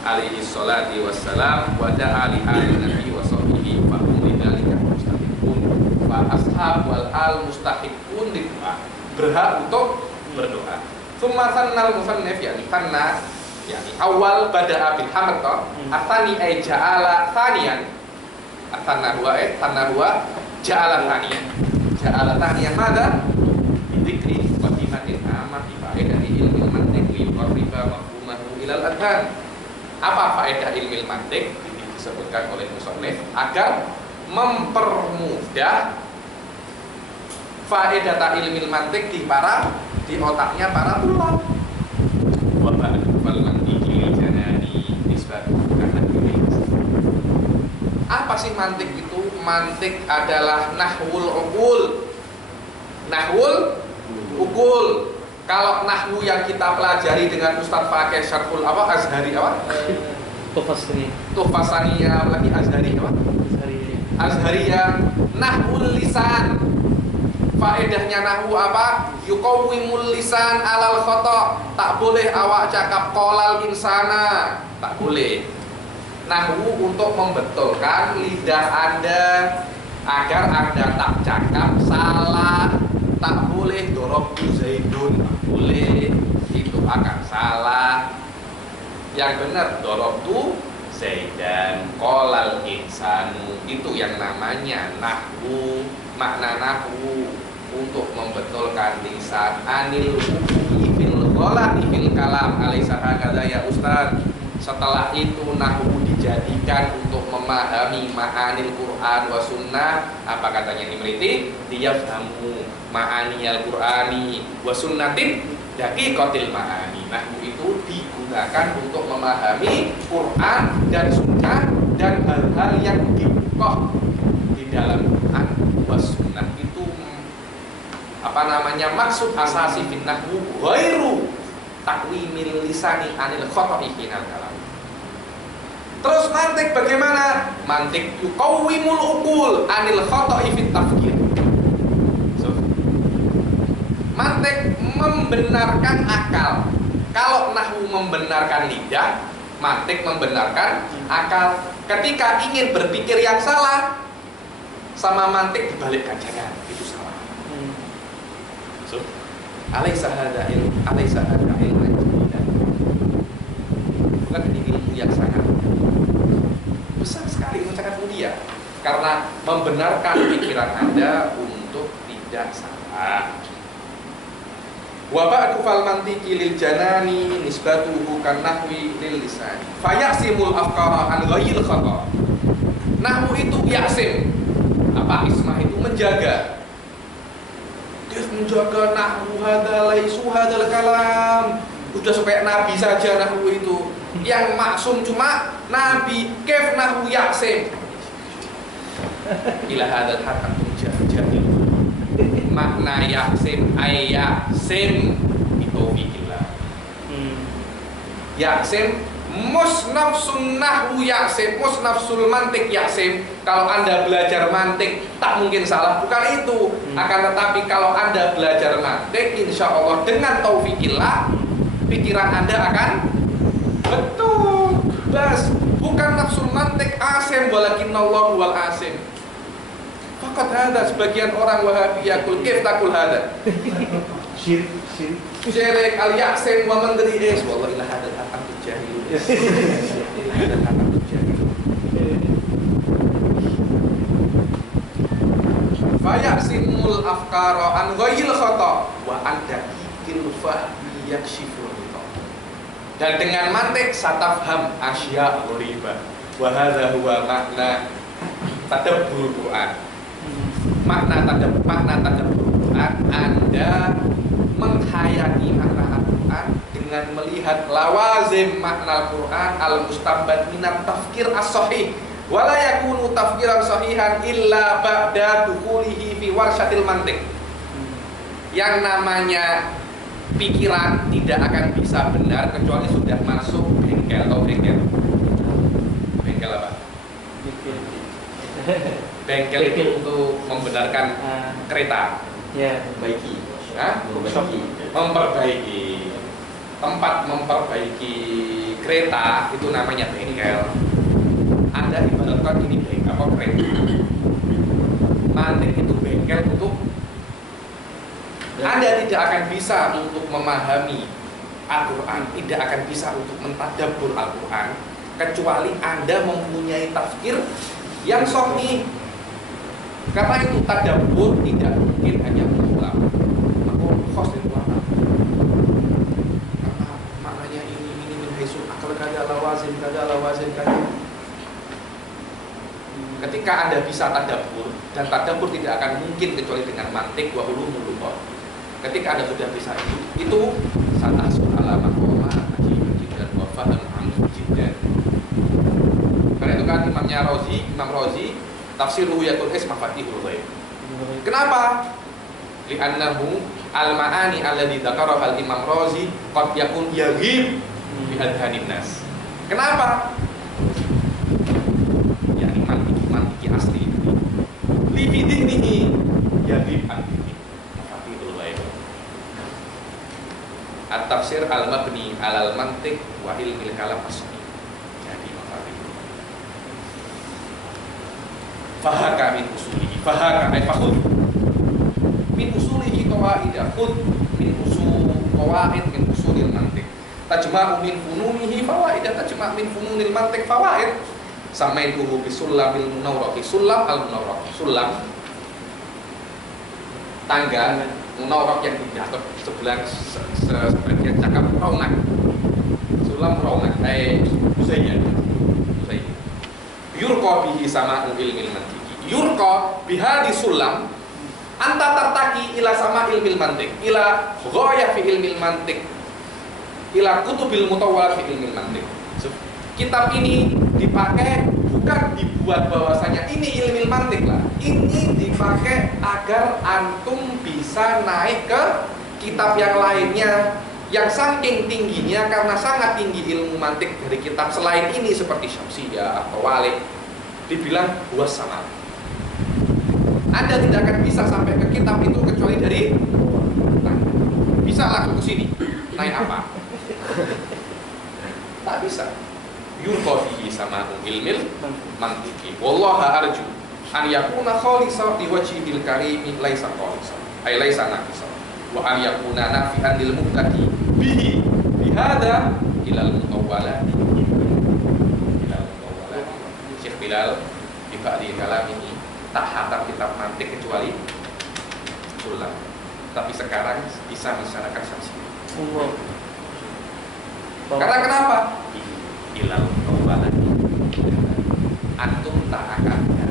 alaihi salati wassalam wa da'a li ali nabi wa sahbihi fa hum lidzalika mustahiqun fa ashab wal al mustahiqun lid'a, berhak untuk berdoa. Tsumma sannal musannif yani fanna yani awal bada'a bil hamd atsani ay ja'ala thaniyan atsanna huwa ja'ala thaniyan madza dzikri qadimatin amati faedah ilmu mantiq yuqarriba mafhumahu ilal adhan. Apa faedah ilmu mantiq? Ini disebutkan oleh musannif agar mempermudah faedah ilmu mantiq di otaknya para tulab. Wa ba'dal mantiqi janani nisbatu karena ini. Apa sih mantiq itu? Mantiq adalah nahwul ukul. Kalau nahwu yang kita pelajari dengan Ustaz Fakih Syarful Azhari Tuhfasaniyah lagi Azhari Azhariyah nahwul lisan. Faedahnya nahwu apa? Yuqawwimul lisan alal khata. Tak boleh awak cakap qolal insana, tak boleh. Nahwu untuk membetulkan lidah Anda agar Anda tak cakap salah. Tak boleh dorobtu zaidun, tak boleh, itu akan salah. Yang benar dorobtu zaidan qolal insanu, itu yang namanya nahwu. Makna nahwu untuk membetulkan lisan anil hukumi fil ghalati fil kalam alaysa hakadha ya ustaz. Setelah itu nahwu dijadikan untuk memahami ma'anil Quran wa sunnah. Apa katanya ini meliti? Diyafhamu ma'ani al-Qur'ani wa sunnatin daqiqatil ma'ani. Nahwu itu digunakan untuk memahami Quran dan sunnah dan hal-hal yang diqah di dalam Quran wa sunnah. Itu maksud asasi fin nahwu ghairu takwimil lisani anil khata'i hinal kalam. Terus mantik bagaimana? Mantik yuqawwimul uqul anil khata'i fit tafkir. Mantik membenarkan akal. Kalau nahwu membenarkan lidah, mantik membenarkan akal. Ketika ingin berpikir yang salah, sama mantik dibalikkan, jangan, itu salah. Alaysa hadza ilmu, alaysa hadza ilmu. Bukan ini ilmu yang sangat besar sekali, sangat mulia, karena membenarkan pikiran Anda untuk tidak salah. Wa ba'du fal mantiqi lil janani nisbatuhu kan nahwi lil lisan. Fayasimul afqara an ghayril khata. Nahwu itu yasim. Apa ismah itu menjaga. Dia menjaga nahwu hadza laisu hadzal kalam. Udah supaya nabi saja nahwu itu. Yang maksum cuma nabi. Kaif nahwu yasim. Ila hadzal haqqum jahil. Makna yasim ayasim itu taufiqillah. Yaksim musnaf sunnah yaksim, musnafsul mantik yaksim. Kalau Anda belajar mantik tak mungkin salah, bukan itu. Akan tetapi kalau Anda belajar mantik, insya Allah dengan taufiqillah pikiran Anda akan betul. Bas, bukan nafsul mantik asim, walakinnallahu wal asim. Fakat ada sebagian orang Wahabi yakul kif takul hada. Syirik al-yaksin wa man dari es. Wallahi la hadal akan tujahil. Hadal akan tujahil. Fayaksimul afkara an ghayril khata wa an daqiqil fahmi yakshiful khata. Dan dengan mantik satafham asya ghariba. Wa hadza huwa makna tadabbur Quran. Makna tadabbur Quran, Anda menghayati makna Al-Quran dengan melihat lawazim makna Al-Quran al-mustambat minat tafkir as-sahih wala yakunu tafkiran sahihan illa ba'da dukhulihi fi warsyatil mantik. Yang namanya pikiran tidak akan bisa benar kecuali sudah masuk bengkel atau bengkel apa? Bengkel itu untuk membenarkan kereta. Ya, Memperbaiki tempat memperbaiki kereta itu namanya bengkel. Anda ibaratkan ini bengkel apa kereta. Mantik itu bengkel untuk Anda tidak akan bisa untuk memahami Al-Quran, tidak akan bisa untuk mentadabbur Al-Quran kecuali Anda mempunyai tafsir yang sahih. Karena itu tadabbur tidak mungkin hanya mengulang. Aku khos itu apa? Karena maknanya ini min haisul akal kada lawazim kada. Ketika Anda bisa tadabbur, dan tadabbur tidak akan mungkin kecuali dengan mantik wa ulumul lughah. Ketika Anda sudah bisa itu satasul alama qoma dan wa fahm amin jiddan. Karena itu kan Imam Razi tafsir ruhiyatul is mafatihul ghaib. Kenapa? Li'annahu al-ma'ani alladhi dzakaraha al-Imam Razi qad yakun yaghib bi adhanin nas. Kenapa? Ya mantiki asli ini. Li bidinihi yaghib an-dini. Mafatihul ghaib. At-tafsir al-mabni 'alal mantiq wa ilmil kalam asli. Fahaka min usulihi, fahaka ay fakhud min usulihi qawaidah, khud min usul qawaid min usulil mantiq, tajma'u min fununihi fawaidah, tajma' min fununil mantiq fawaid. Samaituhu bisullamil munawwarati, sullam al munawwarah, sullam tangga munawwarah yang diatur sebelah sebagian cakap raunak, sullam raunak usainya yurqa bihi sama'u ilmil mantiki, yurqa bihadi sulam anta tartaki ila sama ilmil mantik, ila ghayah fi ilmil mantik, ila kutubil mutawwalat fi ilmil mantik. Kitab ini dipakai bukan dibuat bahwasanya ini ilmil mantik lah, ini dipakai agar antum bisa naik ke kitab yang lainnya yang saking tingginya, karena sangat tinggi ilmu mantik dari kitab selain ini seperti Syamsiyah atau Walid, dibilang buas sama. Anda tidak akan bisa sampai ke kitab itu kecuali dari bisa langsung ke sini. Naik apa? Tak bisa. Yurqa fihi sama ilmil mantiki. Wallaha arju an yakuna khalisan li wajhil karimi laisa khalisan. Ay laisa naqisa. Wa an yakuna nafi'an lil muqtadi bihi bihada ilal mutawwalat. Syekh Bilal di ba'di kalam ini tak hafal kitab mantik kecuali sulam. Tapi sekarang bisa masyarakat Syamsiyah. Karena kenapa? Ilal mutawwalat. Antum tak akan ada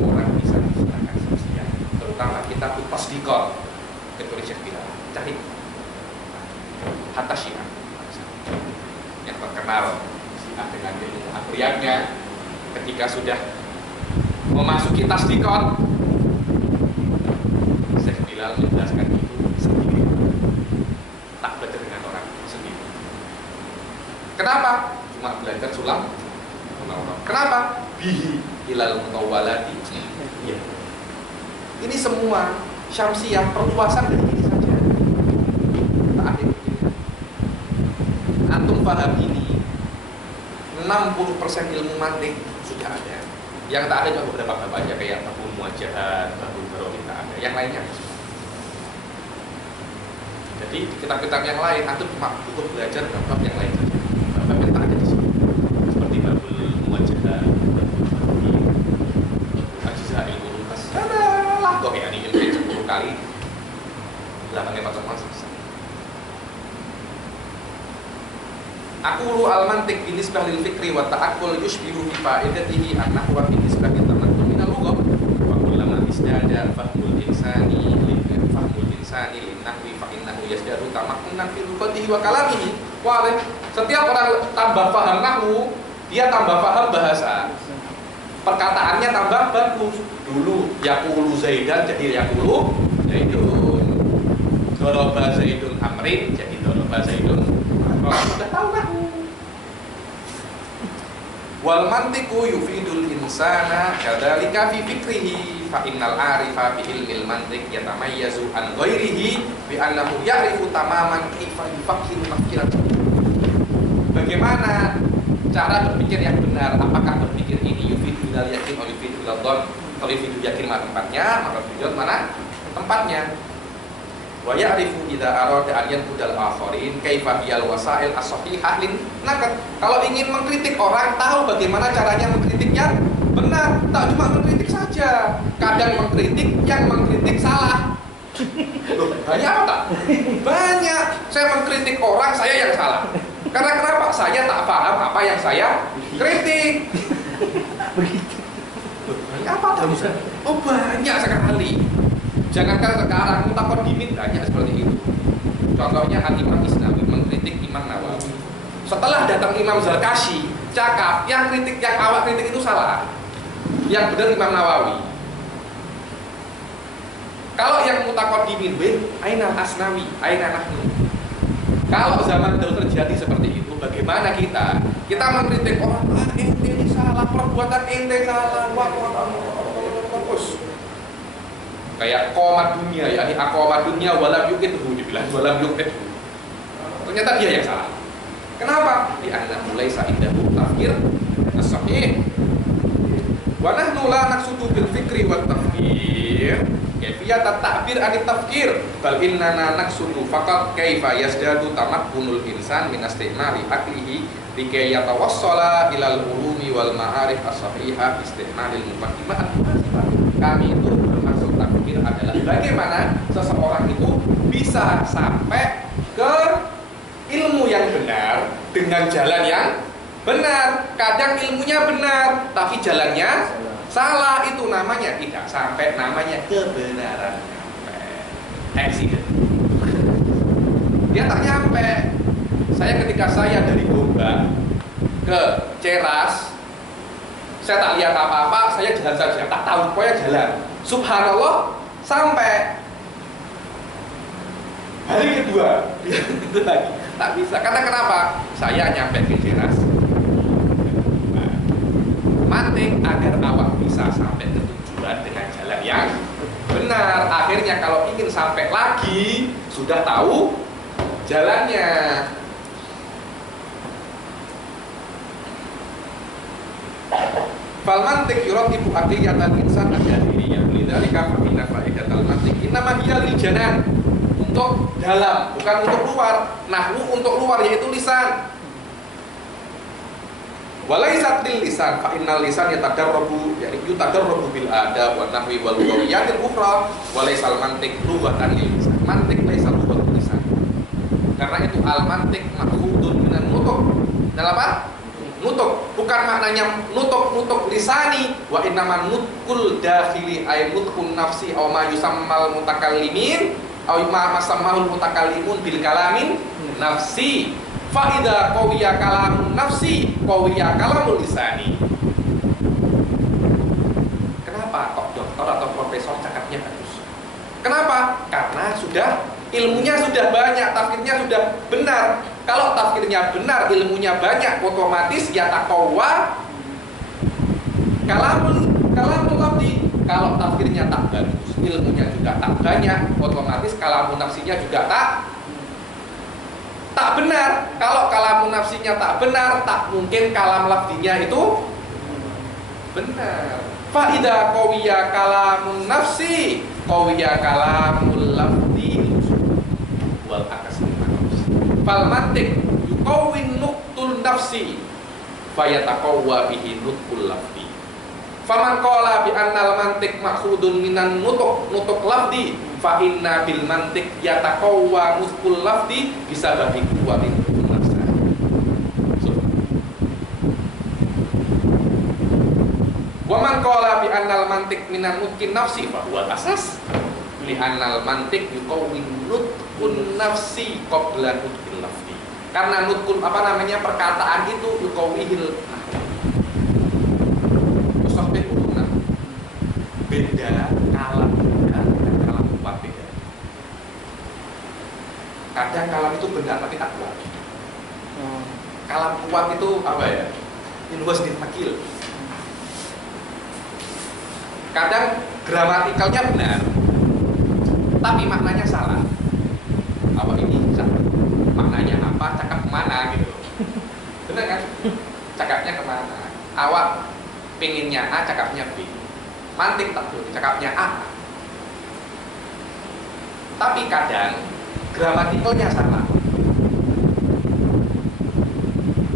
orang bisa masyarakat Syamsiyah, terutama kitab tasdiqat kecuali Syekh Bilal. Cari hatta Syiah yang terkenal Syiah dengan ilmu akhirnya ketika sudah memasuki tasdiqat, Syekh Bilal menjelaskan itu sendiri. Kenapa? Cuma belajar sulam. Kenapa? Bihi ilal mutawwalati. Ya. Ini semua syamsiyah perluasan dari ini saja. Tak ada begini. Antum paham ini, 60% ilmu mantik sudah ada. Yang tak ada cuma beberapa bab aja, kayak babul muwajahat, babul baromin, tak ada. Yang lainnya ada semua. Jadi di kitab-kitab yang lain antum cuma butuh belajar bab yang lain saja. Bab yang tak ada di sini. Seperti babul muwajahat, babul baromin, ajza ilmu lukas. Lah kok ya ini 10 kali 8 pertemuan selesai. Aqulu al-mantiq binisbah lil fikri wa ta'aqqul yushbihu fi fa'idatihi annahu wa binisbah lil tamakkun min al-lughah wa kullama istada fahmul insani lin nahwi fa innahu yasdadu tamakkunan fi lughatihi wa kalamihi. Wah, setiap orang tambah paham nahwu, dia tambah paham bahasa. Perkataannya tambah bagus. Dulu yaqulu zaidan jadi yaqulu zaidun. Daraba zaidun amrin jadi daraba zaidun. Sudah tahu kan? Wal mantiqu yufidul insana kadzalika fi fikrihi fa innal arifa bi ilmil mantiq yatamayyazu an ghairihi bi annahu ya'rifu tamaman kaifa yufakkiru tafkiran. Bagaimana cara berpikir yang benar? Apakah berpikir ini yufidu ilal yakin atau yufidu ilal dhon? Kalau yufidu yakin mana tempatnya, maka yufidu mana tempatnya? Wa ya'rifu idza arada an yanqudal akharin kaifa hiyal wasail as-sahihah lin naqd. Kalau ingin mengkritik orang, tahu bagaimana caranya mengkritiknya benar. Tak cuma mengkritik saja. Kadang mengkritik yang mengkritik salah. Loh, banyak apa tak? Banyak. Saya mengkritik orang, saya yang salah. Karena kenapa? Saya tak paham apa yang saya kritik. Begitu. Banyak apa tak bisa? Oh, banyak sekali. Jangankan sekarang, mutaqaddimin banyak seperti itu. Contohnya Al-Imam Isnawi mengkritik Imam Nawawi. Setelah datang Imam Zarkashi, cakap, yang awak kritik itu salah. Yang benar Imam Nawawi. Kalau yang mutaqaddimin, aina Asnawi, aina nahnu. Kalau zaman dahulu terjadi seperti itu, bagaimana kita? Kita mengkritik orang, ente ini salah, perbuatan ente salah, bagus. Kayak qomat dunia, yakni aqomat dunia walam yuqidhu, dibilang walam yuqidhu. Ternyata dia yang salah. Kenapa? Di annahu laisa indahu tafkir as-sahih. Wa nahnu la naqsudu bil fikri wat tafkir kaifiyat at-ta'bir anit tafkir bal innana naqsudu faqat kaifa yasdadu tamakkunul insan min istimali aqlihi likay yatawassala ilal ulumi wal ma'arif as-sahihah istimalil muqaddimat al-muhasibah. Kami itu bermaksud takdir adalah bagaimana seseorang itu bisa sampai ke ilmu yang benar dengan jalan yang benar. Kadang ilmunya benar tapi jalannya salah, itu namanya tidak sampai, namanya kebenaran. Accident. Dia tak nyampe. Ketika saya dari Gombak ke Ceras, saya tak lihat apa-apa, saya jalan saja, tak tahu, pokoknya jalan. Subhanallah, sampai hari kedua itu lagi, tak bisa. Karena kenapa? Saya nyampe ke Ceras, mantik agar awak bisa sampai ke tujuan dengan jalan yang benar. Akhirnya kalau ingin sampai lagi, sudah tahu jalannya. Fal mantiq yuratibu aqliyatal insan al-jahiliyah. Lidzalika fa inna fa'idatal mantiq innama hiya lil janan. Untuk dalam, bukan untuk luar. Nahwu untuk luar yaitu lisan. Walaisat lil lisan fa innal lisan yatadarrabu, yani yutadarrabu bil adab wa nahwi wal lughawiyatil ukhra. Walaisal mantiq lughatan lil lisan. Mantiq laisa lughatul lisan. Karena itu al mantiq makhudun minan nutuk. Dalam apa? Nutuk, bukan maknanya nutuk lisani, wa innaman nutkul dakhili ay nutkun nafsi aw ma yusammal mutakallimin aw ma masammahul mutakallimun bil kalamin nafsi. Fa idza qawiya kalamun nafsi qawiya kalamul lisani. Kenapa kok dokter atau profesor cakapnya bagus? Kenapa? Karena sudah ilmunya sudah banyak, tafsirnya sudah benar. Kalau tafsirnya benar, ilmunya banyak, otomatis ya taqwa kalamun lafzi. Kalau tafsirnya tak bagus, ilmunya juga tak banyak, otomatis kalamun nafsinya juga tak benar. Kalau kalamun nafsinya tak benar, tak mungkin kalam lafzinya itu benar. Fa idza qawiya kalamun nafsi, qawiya kalamul lafzi wal akasi. Fal mantiq yuqawwin nuqtul nafsi fayataqawwa bihi nutqul lafzi. Faman qala bi annal mantiq ma'khudun minan nutuq lafzi fa inna bil mantiq yataqawwa nutqul lafzi bisababi quwwati nafsi. Wa man qala bi annal mantiq minan nutqin nafsi fa huwa asas li annal mantiq yuqawwin nutqun nafsi qabla nutqil lafzi. Karena nutkun perkataan itu yuqawwihil musabih uluna. Beda kalam dan kalam kuat beda. Kadang kalam itu benar tapi tak kuat. Kalam kuat itu apa ya? Inwas ditakil. Kadang gramatikalnya benar tapi maknanya salah. Apa ini salah? Maknanya apa? Cakap kemana gitu? Benar kan? Cakapnya kemana? Awak pinginnya A, cakapnya B. Mantik tak boleh, cakapnya A. Tapi kadang gramatikalnya salah.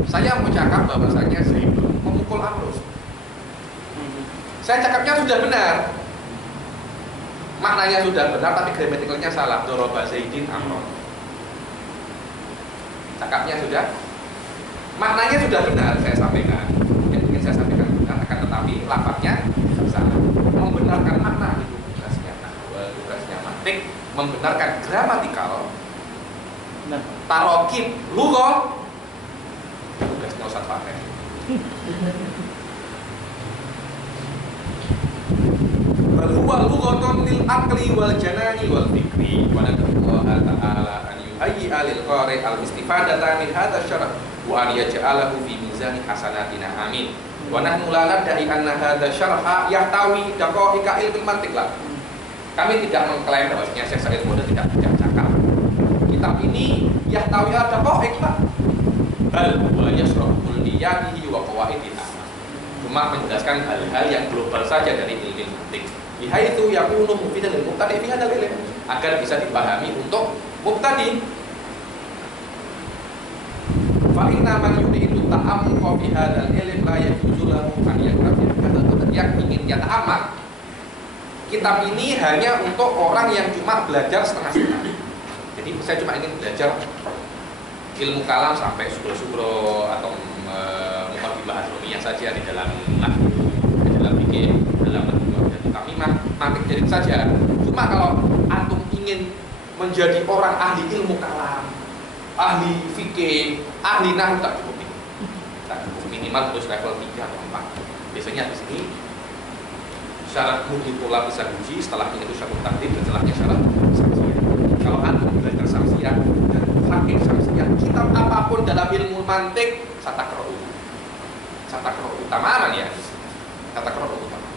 Saya mau cakap bahwasanya Zaid memukul Amrus. Saya cakapnya sudah benar. Maknanya sudah benar tapi gramatikalnya salah. Doroba Zaidin Amron. Cakapnya sudah, maknanya sudah benar saya sampaikan. Yang ingin saya sampaikan benar, akan tetapi lafaznya salah. Membenarkan makna itu tugasnya mantik, membenarkan gramatikal. Tarokib lughah tugasnya Ustaz Fatih. Bal huwa lughatun lil aqli wal janani wal fikri wa nadallahu ta'ala an yuhayyi'a lil qari' al istifadata min hadha syarh wa an yaj'alahu fi mizani hasanatina amin. Wa nahnu la nad'i anna hadha syarha yahtawi daqa'iqa ilmi mantiq lah. Kami tidak mengklaim bahwasanya Syekh Said Qutb tidak cakap. Kitab ini yahtawi daqa'iq lah. Bal huwa yashrah kulliyatihi wa qawaidil amal. Cuma menjelaskan hal-hal yang global saja dari ilmu mantiq. Bihaitu yakunu mufidan lil mubtadi fi hadzal ilm, agar bisa dipahami untuk mubtadi. Fa inna man yuridu ta'ammuqa fi hadzal ilm la yajuzu lahu an yaktafi yang ingin yata'ammak. Kitab ini hanya untuk orang yang cuma belajar setengah-setengah. Jadi saya cuma ingin belajar ilmu kalam sampai sugro atau muqaddimah hadromiyah saja di dalam nahwu, di dalam fikih, dalam kami mantik jadi saja. Cuma kalau antum ingin menjadi orang ahli ilmu kalam, ahli fikih, ahli nahwu tak cukup ini. Tak cukup, minimal terus level 3 atau 4. Biasanya di sini syarat multipolar bisa uji, setelahnya itu syarat takdir, dan setelahnya syarat samsiyah. Kalau antum belajar samsiyah dan hakim samsiyah, kitab apapun dalam ilmu mantik, satakro utama ya, satakro utama.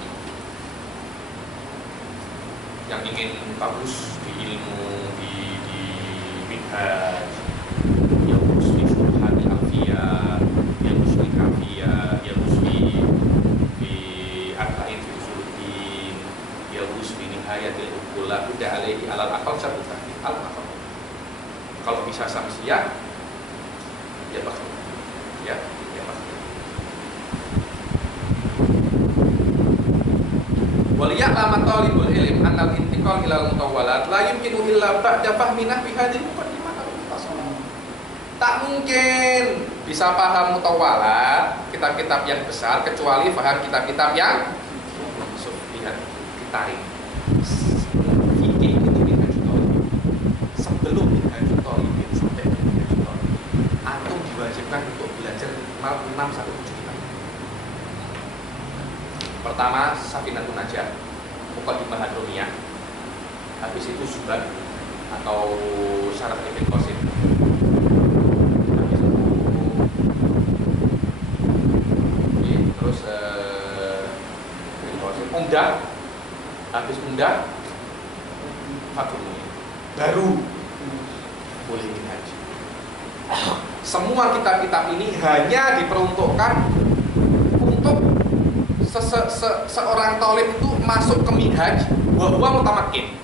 Yang ingin bagus di ilmu di minhaj, yang bagus di syurhati alfiyah, yang bagus di kafiyah, yang bagus di arba'in fi usuluddin, yang bagus di nihayatil uqula, udah alaihi alal aqal satu tadi al-aqal. Kalau bisa samsiyah ya bagus. Ya bagus. Waliya'lam talibul ilm annal intiqal ilal mutawwalat la yumkinu illa ba'da fahmi nahwi hadhihi muqaddimah al-mufassal. Tak mungkin bisa paham mutawwalat, kitab-kitab yang besar, kecuali paham kitab-kitab yang lihat ditarik. Fikih itu minhajul talibin. Sebelum minhajul talibin sampai minhajul talibin, antum diwajibkan untuk belajar minimal 6 sampai 7 kitab. Pertama, Safinatun Najah, Muqaddimah Hadromiyah. Habis itu Zuhad atau Syarah Ibn Qasim. umdah fatul mu'in. Baru boleh minhaj. Semua kitab-kitab ini hanya diperuntukkan untuk seorang thalib itu masuk ke minhaj wa huwa mutamakin.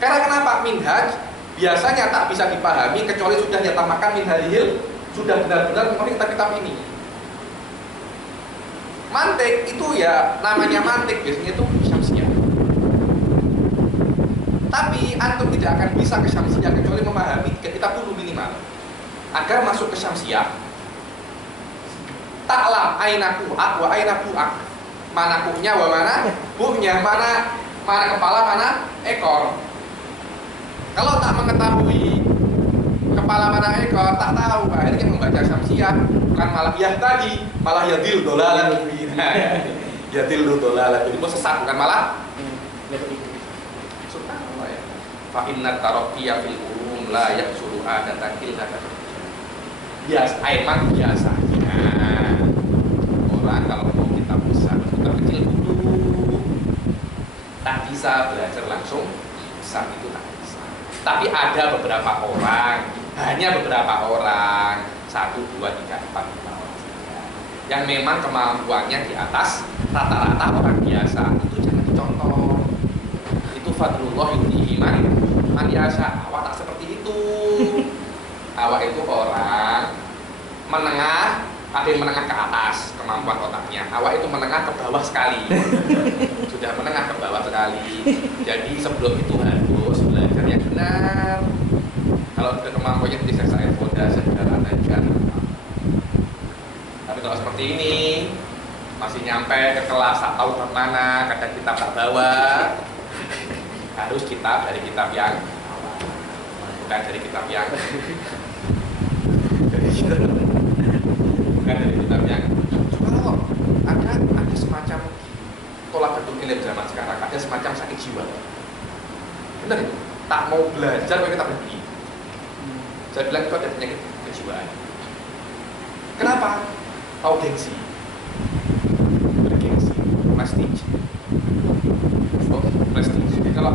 Karena kenapa? Minhaj biasanya tak bisa dipahami kecuali sudah nyatamakan min halihil, sudah benar-benar mengerti kitab-kitab ini. Mantik itu ya namanya mantik biasanya itu syamsiyah. Tapi antum tidak akan bisa ke syamsiyah kecuali memahami tiga kitab dulu minimal. Agar masuk ke syamsiyah. Ta'lam aina ku'ak wa aina bu'ak. Mana ku'nya wa mana bu'nya, mana kepala, mana ekor. Kalau tak mengetahui kepala mana ekor, tak tahu, akhirnya membaca syamsiyah bukan malah yahtadi, malah yadil dolalah. Yadil dolalah itu sesat, bukan malah subhanallah ya. Fa inna taraqqiya fil ulum la yaqsuru adatan illa biasa, emang biasanya orang kalau mau kitab besar, kitab kecil dulu tak bisa belajar langsung besar itu tak bisa. Tapi ada beberapa orang, hanya beberapa orang, 1, 2, 3, 4, 5 orang saja yang memang kemampuannya di atas rata-rata orang biasa, itu jangan dicontoh. Itu fadlullah yu'tihi man yasha. Awak tak seperti itu. Awak itu orang menengah, ada yang menengah ke atas kemampuan otaknya. Awak itu menengah ke bawah sekali. Sudah menengah ke bawah sekali. Jadi sebelum itu harus belajar yang benar. Kalau sudah kemampuannya bisa saya fondasi jalan aja. Tapi kalau seperti ini masih nyampe ke kelas tak tahu kemana, kadang kita tak bawa, harus kitab dari kitab yang bukan dari kitab yang bukan dari kitab yang kalau ada semacam tolabatul ilm zaman sekarang, ada semacam sakit jiwa. Benar itu? Tak mau belajar pakai kitab begini. Saya bilang itu ada penyakit kejiwaan. Kenapa? Tahu gengsi, bergengsi, prestige. Oh, prestige. Jadi kalau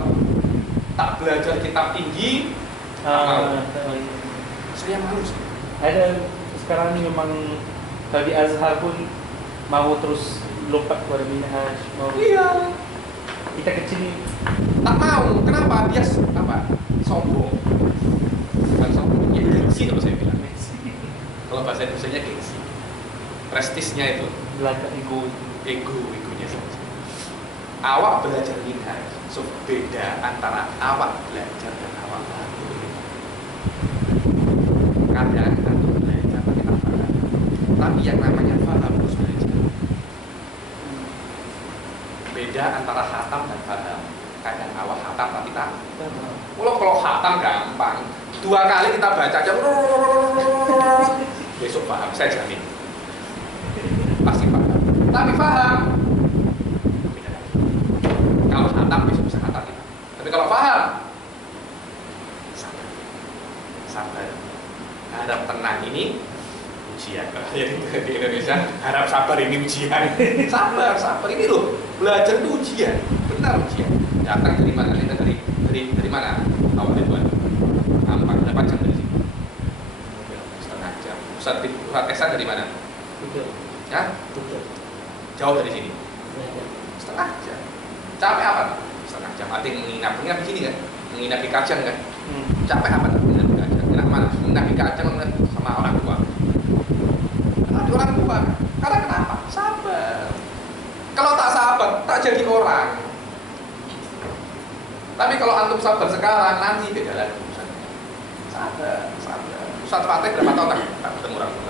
tak belajar kitab tinggi, saya malu sih. Ada sekarang ini memang tadi Azhar pun mau terus lompat kepada minhaj. Iya. Kita kecil Tak mau. Kenapa? Dia apa? Sombong. Bukan sombong, ya gengsi kalau saya bilang. Kalau bahasa Indonesianya gengsi. Prestisnya itu. belajar Egonya saja. Awak belajar minhaj. So beda antara awak belajar dan awak paham. Kadang antum belajar pakai apa? Tapi yang namanya paham harus belajar. Beda antara hatam dan paham. Kadang awak hatam tapi tak. Kalau hatam gampang. 2 kali kita baca aja, besok paham, saya jamin. Pasti paham. Tapi paham. Kalau hatam besok bisa hatam kita. Tapi kalau paham, sabar. Harap tenang ini ujian. Jadi di Indonesia harap sabar ini ujian. Sabar ini loh. Belajar itu ujian, benar ujian. Datang dari mana? Dari mana? Awal Ridwan. 8 jam dari sini. Setengah jam. Pusat Teksan dari mana? Ya? Jauh dari sini. Setengah jam. Capek apa? Setengah jam. Ada yang menginap di sini kan? Menginap di Kajang kan? Capek apa? Menginap di Kajang. Menginap mana? Menginap di Kajang sama orang tua. Karena ada orang tua. Karena kenapa? Sabar. Kalau tak sabar, tak jadi orang. Tapi kalau antum sabar sekarang, nanti beda lagi. Sabar. Ustaz Fatih berapa tahun tak ketemu orang tua?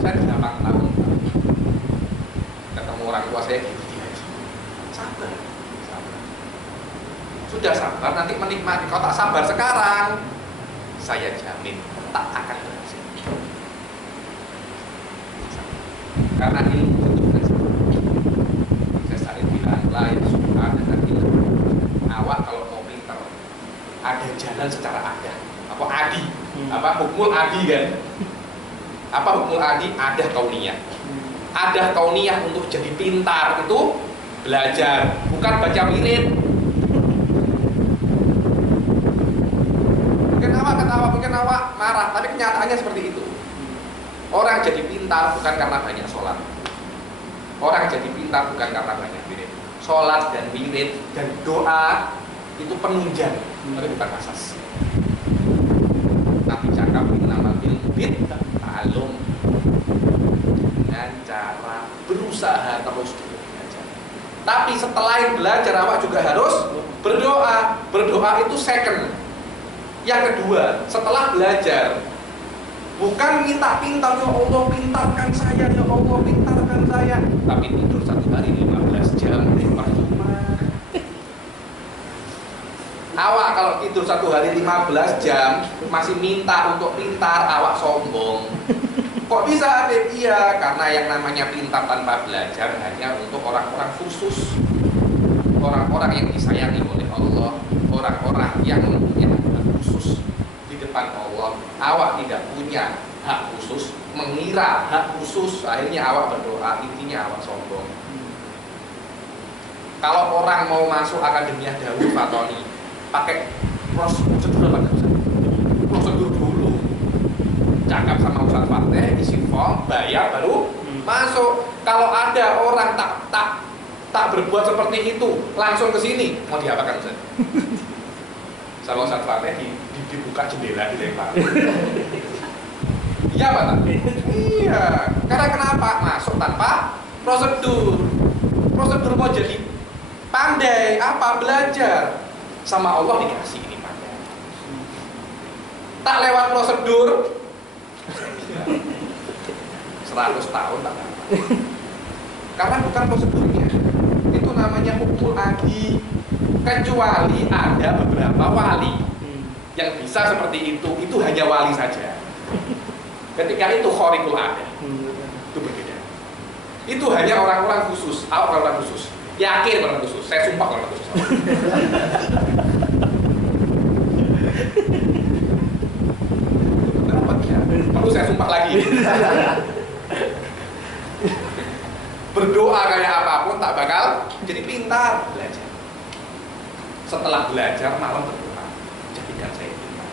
Saya 8 tahun. Ketemu orang tua saya di haji. Sabar. Sudah sabar, nanti menikmati. Kalau tak sabar sekarang, saya jamin tak akan berhasil. Karena ilmu itu bukan sabar. Saya sering bilang lain suka dengan ilmu. Awak kalau mau pintar, ada jalan secara ada. Apa adi? Apa hukmul adi kan? Apa hukmul adi? Ada kauniyah. Ada kauniyah untuk jadi pintar itu belajar, bukan baca wirid. Mungkin awak marah, tapi kenyataannya seperti itu. Orang jadi pintar bukan karena banyak sholat. Orang jadi pintar bukan karena banyak wirid. Sholat dan wirid dan doa itu penunjang, tapi bukan asas. Nabi cakap nama ilmu ta'allum, dengan cara berusaha terus belajar. Tapi setelah belajar awak juga harus berdoa. Berdoa itu second. Yang kedua, setelah belajar, bukan minta pintar, ya Allah pintarkan saya, ya Allah pintarkan saya, tapi tidur satu hari 15 jam percuma. Awak kalau tidur satu hari 15 jam masih minta untuk pintar, awak sombong. Kok bisa, Habib? Iya, karena yang namanya pintar tanpa belajar hanya untuk orang-orang khusus, orang-orang yang disayangi oleh Allah, orang-orang yang mempunyai hak khusus di depan Allah. Awak tidak punya hak khusus, mengira hak khusus, akhirnya awak berdoa, intinya awak sombong. Kalau orang mau masuk Akademiah Dawud Fatoni, pakai prosedur apa? Prosedur dulu. Cakap sama Ustaz Fateh, isi form, bayar baru masuk. Kalau ada orang tak berbuat seperti itu, langsung ke sini, mau diapakan Ustaz? Sama Ustaz Fateh dibuka jendela dilempar. Iya Pak? Iya. Karena kenapa? Masuk tanpa prosedur. Prosedur mau jadi pandai apa? Belajar. Sama Allah dikasih ini pandai. Tak lewat prosedur 100 tahun tak apa. Karena bukan prosedurnya. Itu namanya hukum adi. Kecuali ada beberapa wali yang bisa seperti itu hanya wali saja. Ketika itu khariqul ada, itu berbeda. Itu hanya orang-orang khusus, orang-orang khusus. Yakin orang khusus, saya sumpah orang khusus. Kenapa ya? Perlu saya sumpah lagi. Berdoa kayak apapun tak bakal jadi pintar. Belajar. Setelah belajar malam berdoa, jadikan saya pintar.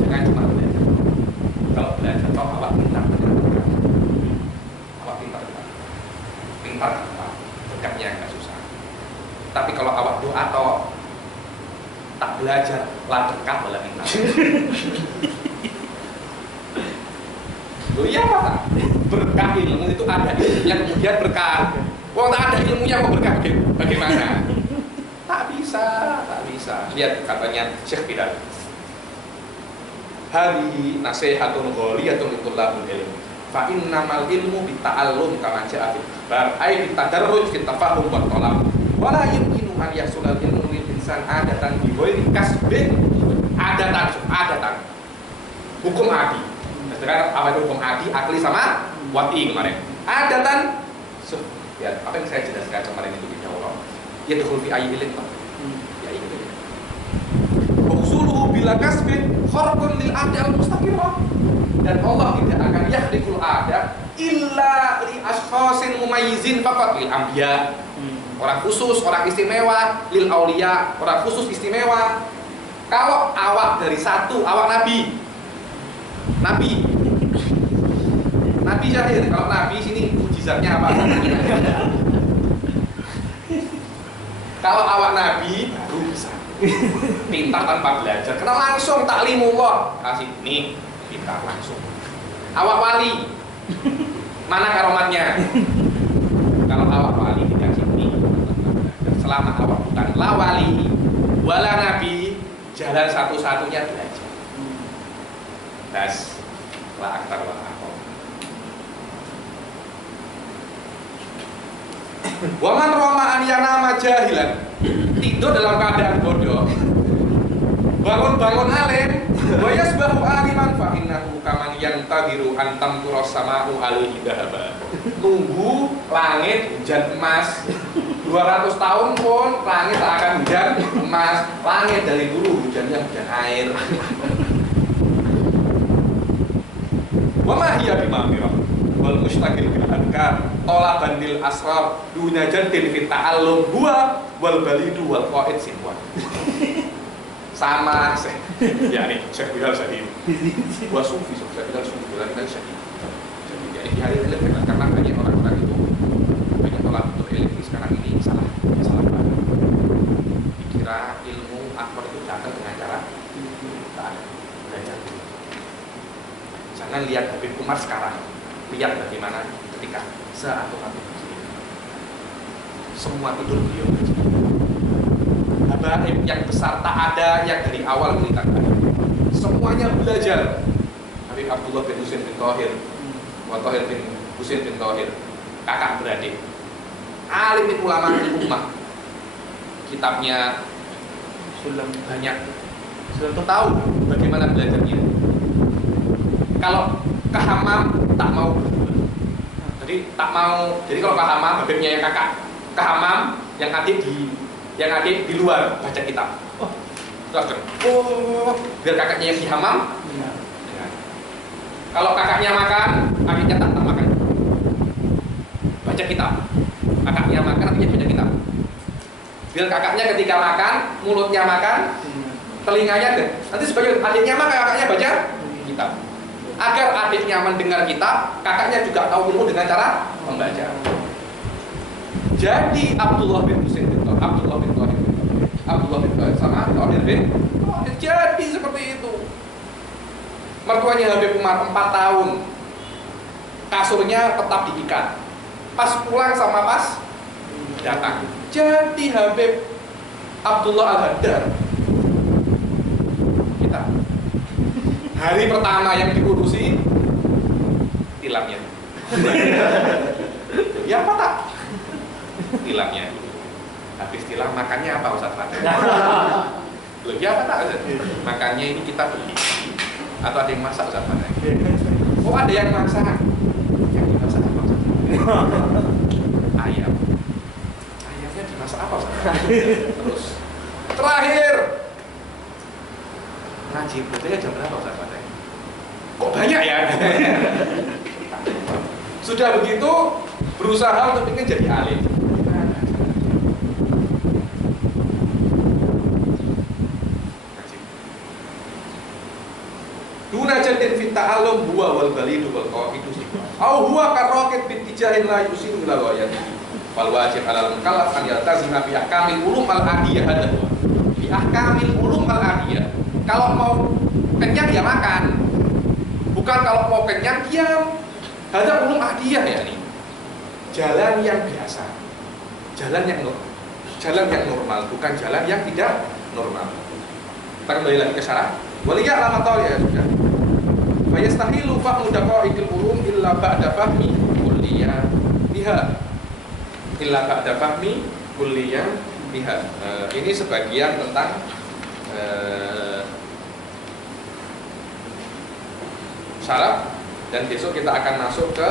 Jangan cuma belajar. Kalau belajar, kau awak pintar. Awak pintar apa? Dekatnya nggak susah. Tapi kalau awak doa atau tak belajar, lah dekat malah pintar. Loh iya Pak, berkah ilmu itu ada ilmunya kemudian berkah. Wong tak ada ilmunya mau berkah bagaimana? Tak bisa. Lihat katanya Syekh Bilal. Hadi nasihatun ghaliyatun litulabul ilm. Fa innamal ilmu bita'allum kama ja'a fil bar ay bitadarruj fit tafahum wa talab. Wala yumkinu an yahsulal ilmu lil insan adatan bi ghairi kasbin. Adatan. Hukum adi. Sekarang apa itu hukum adi, akli sama wati kemarin. Adatan. Ya, apa yang saya jelaskan kemarin itu di awal. Ya dukhul fi ayyi ilm. Ya itu. Usuluhu bila kasbin kharqun lil adi al mustaqirah. Dan Allah tidak akan yakhliqul ada illa li ashkhasin mumayyizin faqat lil anbiya. Orang khusus, orang istimewa, lil auliya, orang khusus istimewa. Kalau awak dari satu, awak nabi. Nabi Syahir, kalau nabi sini mujizatnya apa? Kalau awak nabi baru bisa pintar tanpa belajar. Karena langsung taklimullah kasih nih pintar langsung. Awak wali mana karomatnya? Kalau awak wali dikasih nih selama awak bukan la wali wala nabi, jalan satu-satunya belajar. Das la aktar wa akhor. Waman roma an yanama jahilan, tidur dalam keadaan bodoh, bangun alim, wa yasbahu aliman fa innahu kaman yantaziru an tamtura sama'u alaihi dhahaba. Tunggu langit hujan emas 200 tahun pun langit tak akan hujan emas. Langit dari dulu hujannya hujan air. Wa ma hiya bimamirah wal mustaqil bil adkar talaban lil asrar dunajatin fi ta'allum huwa wal balidu wal qaid sinwa. Sama ya nih Syekh Bilal Syahid wa sufi Syekh Bilal sufi Bilal Syahid. Jadi ya di hari ini karena banyak orang-orang itu banyak tolak untuk ilmu sekarang ini salah paham. Dikira ilmu akbar itu datang dengan cara belajar dulu. Jangan lihat Habib Umar sekarang, lihat bagaimana ketika seatu-atu semua tidur beliau. Habaib yang besar tak ada yang dari awal melintang. Semuanya belajar. Habib Abdullah bin Husain bin Thahir, wa Thahir bin Husain bin Thahir, kakak beradik. Alim ulama ummah. Kitabnya Sulam banyak. Sudah tahu bagaimana belajarnya. Kalau ke hammam tak mau berdua. Jadi tak mau. Jadi kalau ke hammam, Habibnya yang kakak ke hammam, yang adik di luar baca kitab. Biar kakaknya yang di hammam. Ya. Kalau kakaknya makan, adiknya tak makan. Baca kitab. Kakaknya makan, adiknya baca kitab. Biar kakaknya ketika makan, mulutnya makan, telinganya deh. Nanti sebagai adiknya makan, kakaknya baca kitab. Agar adiknya mendengar kitab, kakaknya juga tahu ilmu dengan cara membaca. Jadi Abdullah bin Husain bin Thahir, Abdullah bin Thahir sama Thahir bin Thahir jadi seperti itu. Mertuanya Habib Umar 4 tahun, kasurnya tetap diikat. Pas pulang sama pas datang. Jadi Habib Abdullah Al-Haddad kita hari pertama yang diurusi tilapnya. Ya apa tak? Tilapnya. Habis tilam makannya apa Ustaz Fadil? Loh, ya apa tak Ustaz? Makannya ini kita beli atau ada yang masak Ustaz Fadil? Oh ada yang masak. Yang dimasak apa Ustaz? Ayam. Ayamnya dimasak apa Ustaz Fadil? Terus terakhir ngaji betulnya jam berapa Ustaz Fadil? Kok banyak ya? Sudah begitu berusaha untuk ingin jadi alim. Dunajatin fit ta'allum huwa wal balidu wal qa'idu au huwa karaqid bit tijahin la yusiru ila ghayati wal wajib 'alal mukallaf an yaltazima bi ahkamil ulum al adiyah hada bi ahkamil ulum al adiyah. Kalau mau kenyang ya makan, bukan kalau mau kenyang diam. Hada ulum adiyah ya nih. Jalan yang biasa, jalan yang normal, bukan jalan yang tidak normal. Kita kembali lagi ke syarah. Waliya lama tahu ya sudah. Fayastahilu fahmu daqaiqil ulum illa ba'da fahmi kulliyah biha. Illa ba'da fahmi kulliyah biha. Ini sebagian tentang syarat dan besok kita akan masuk ke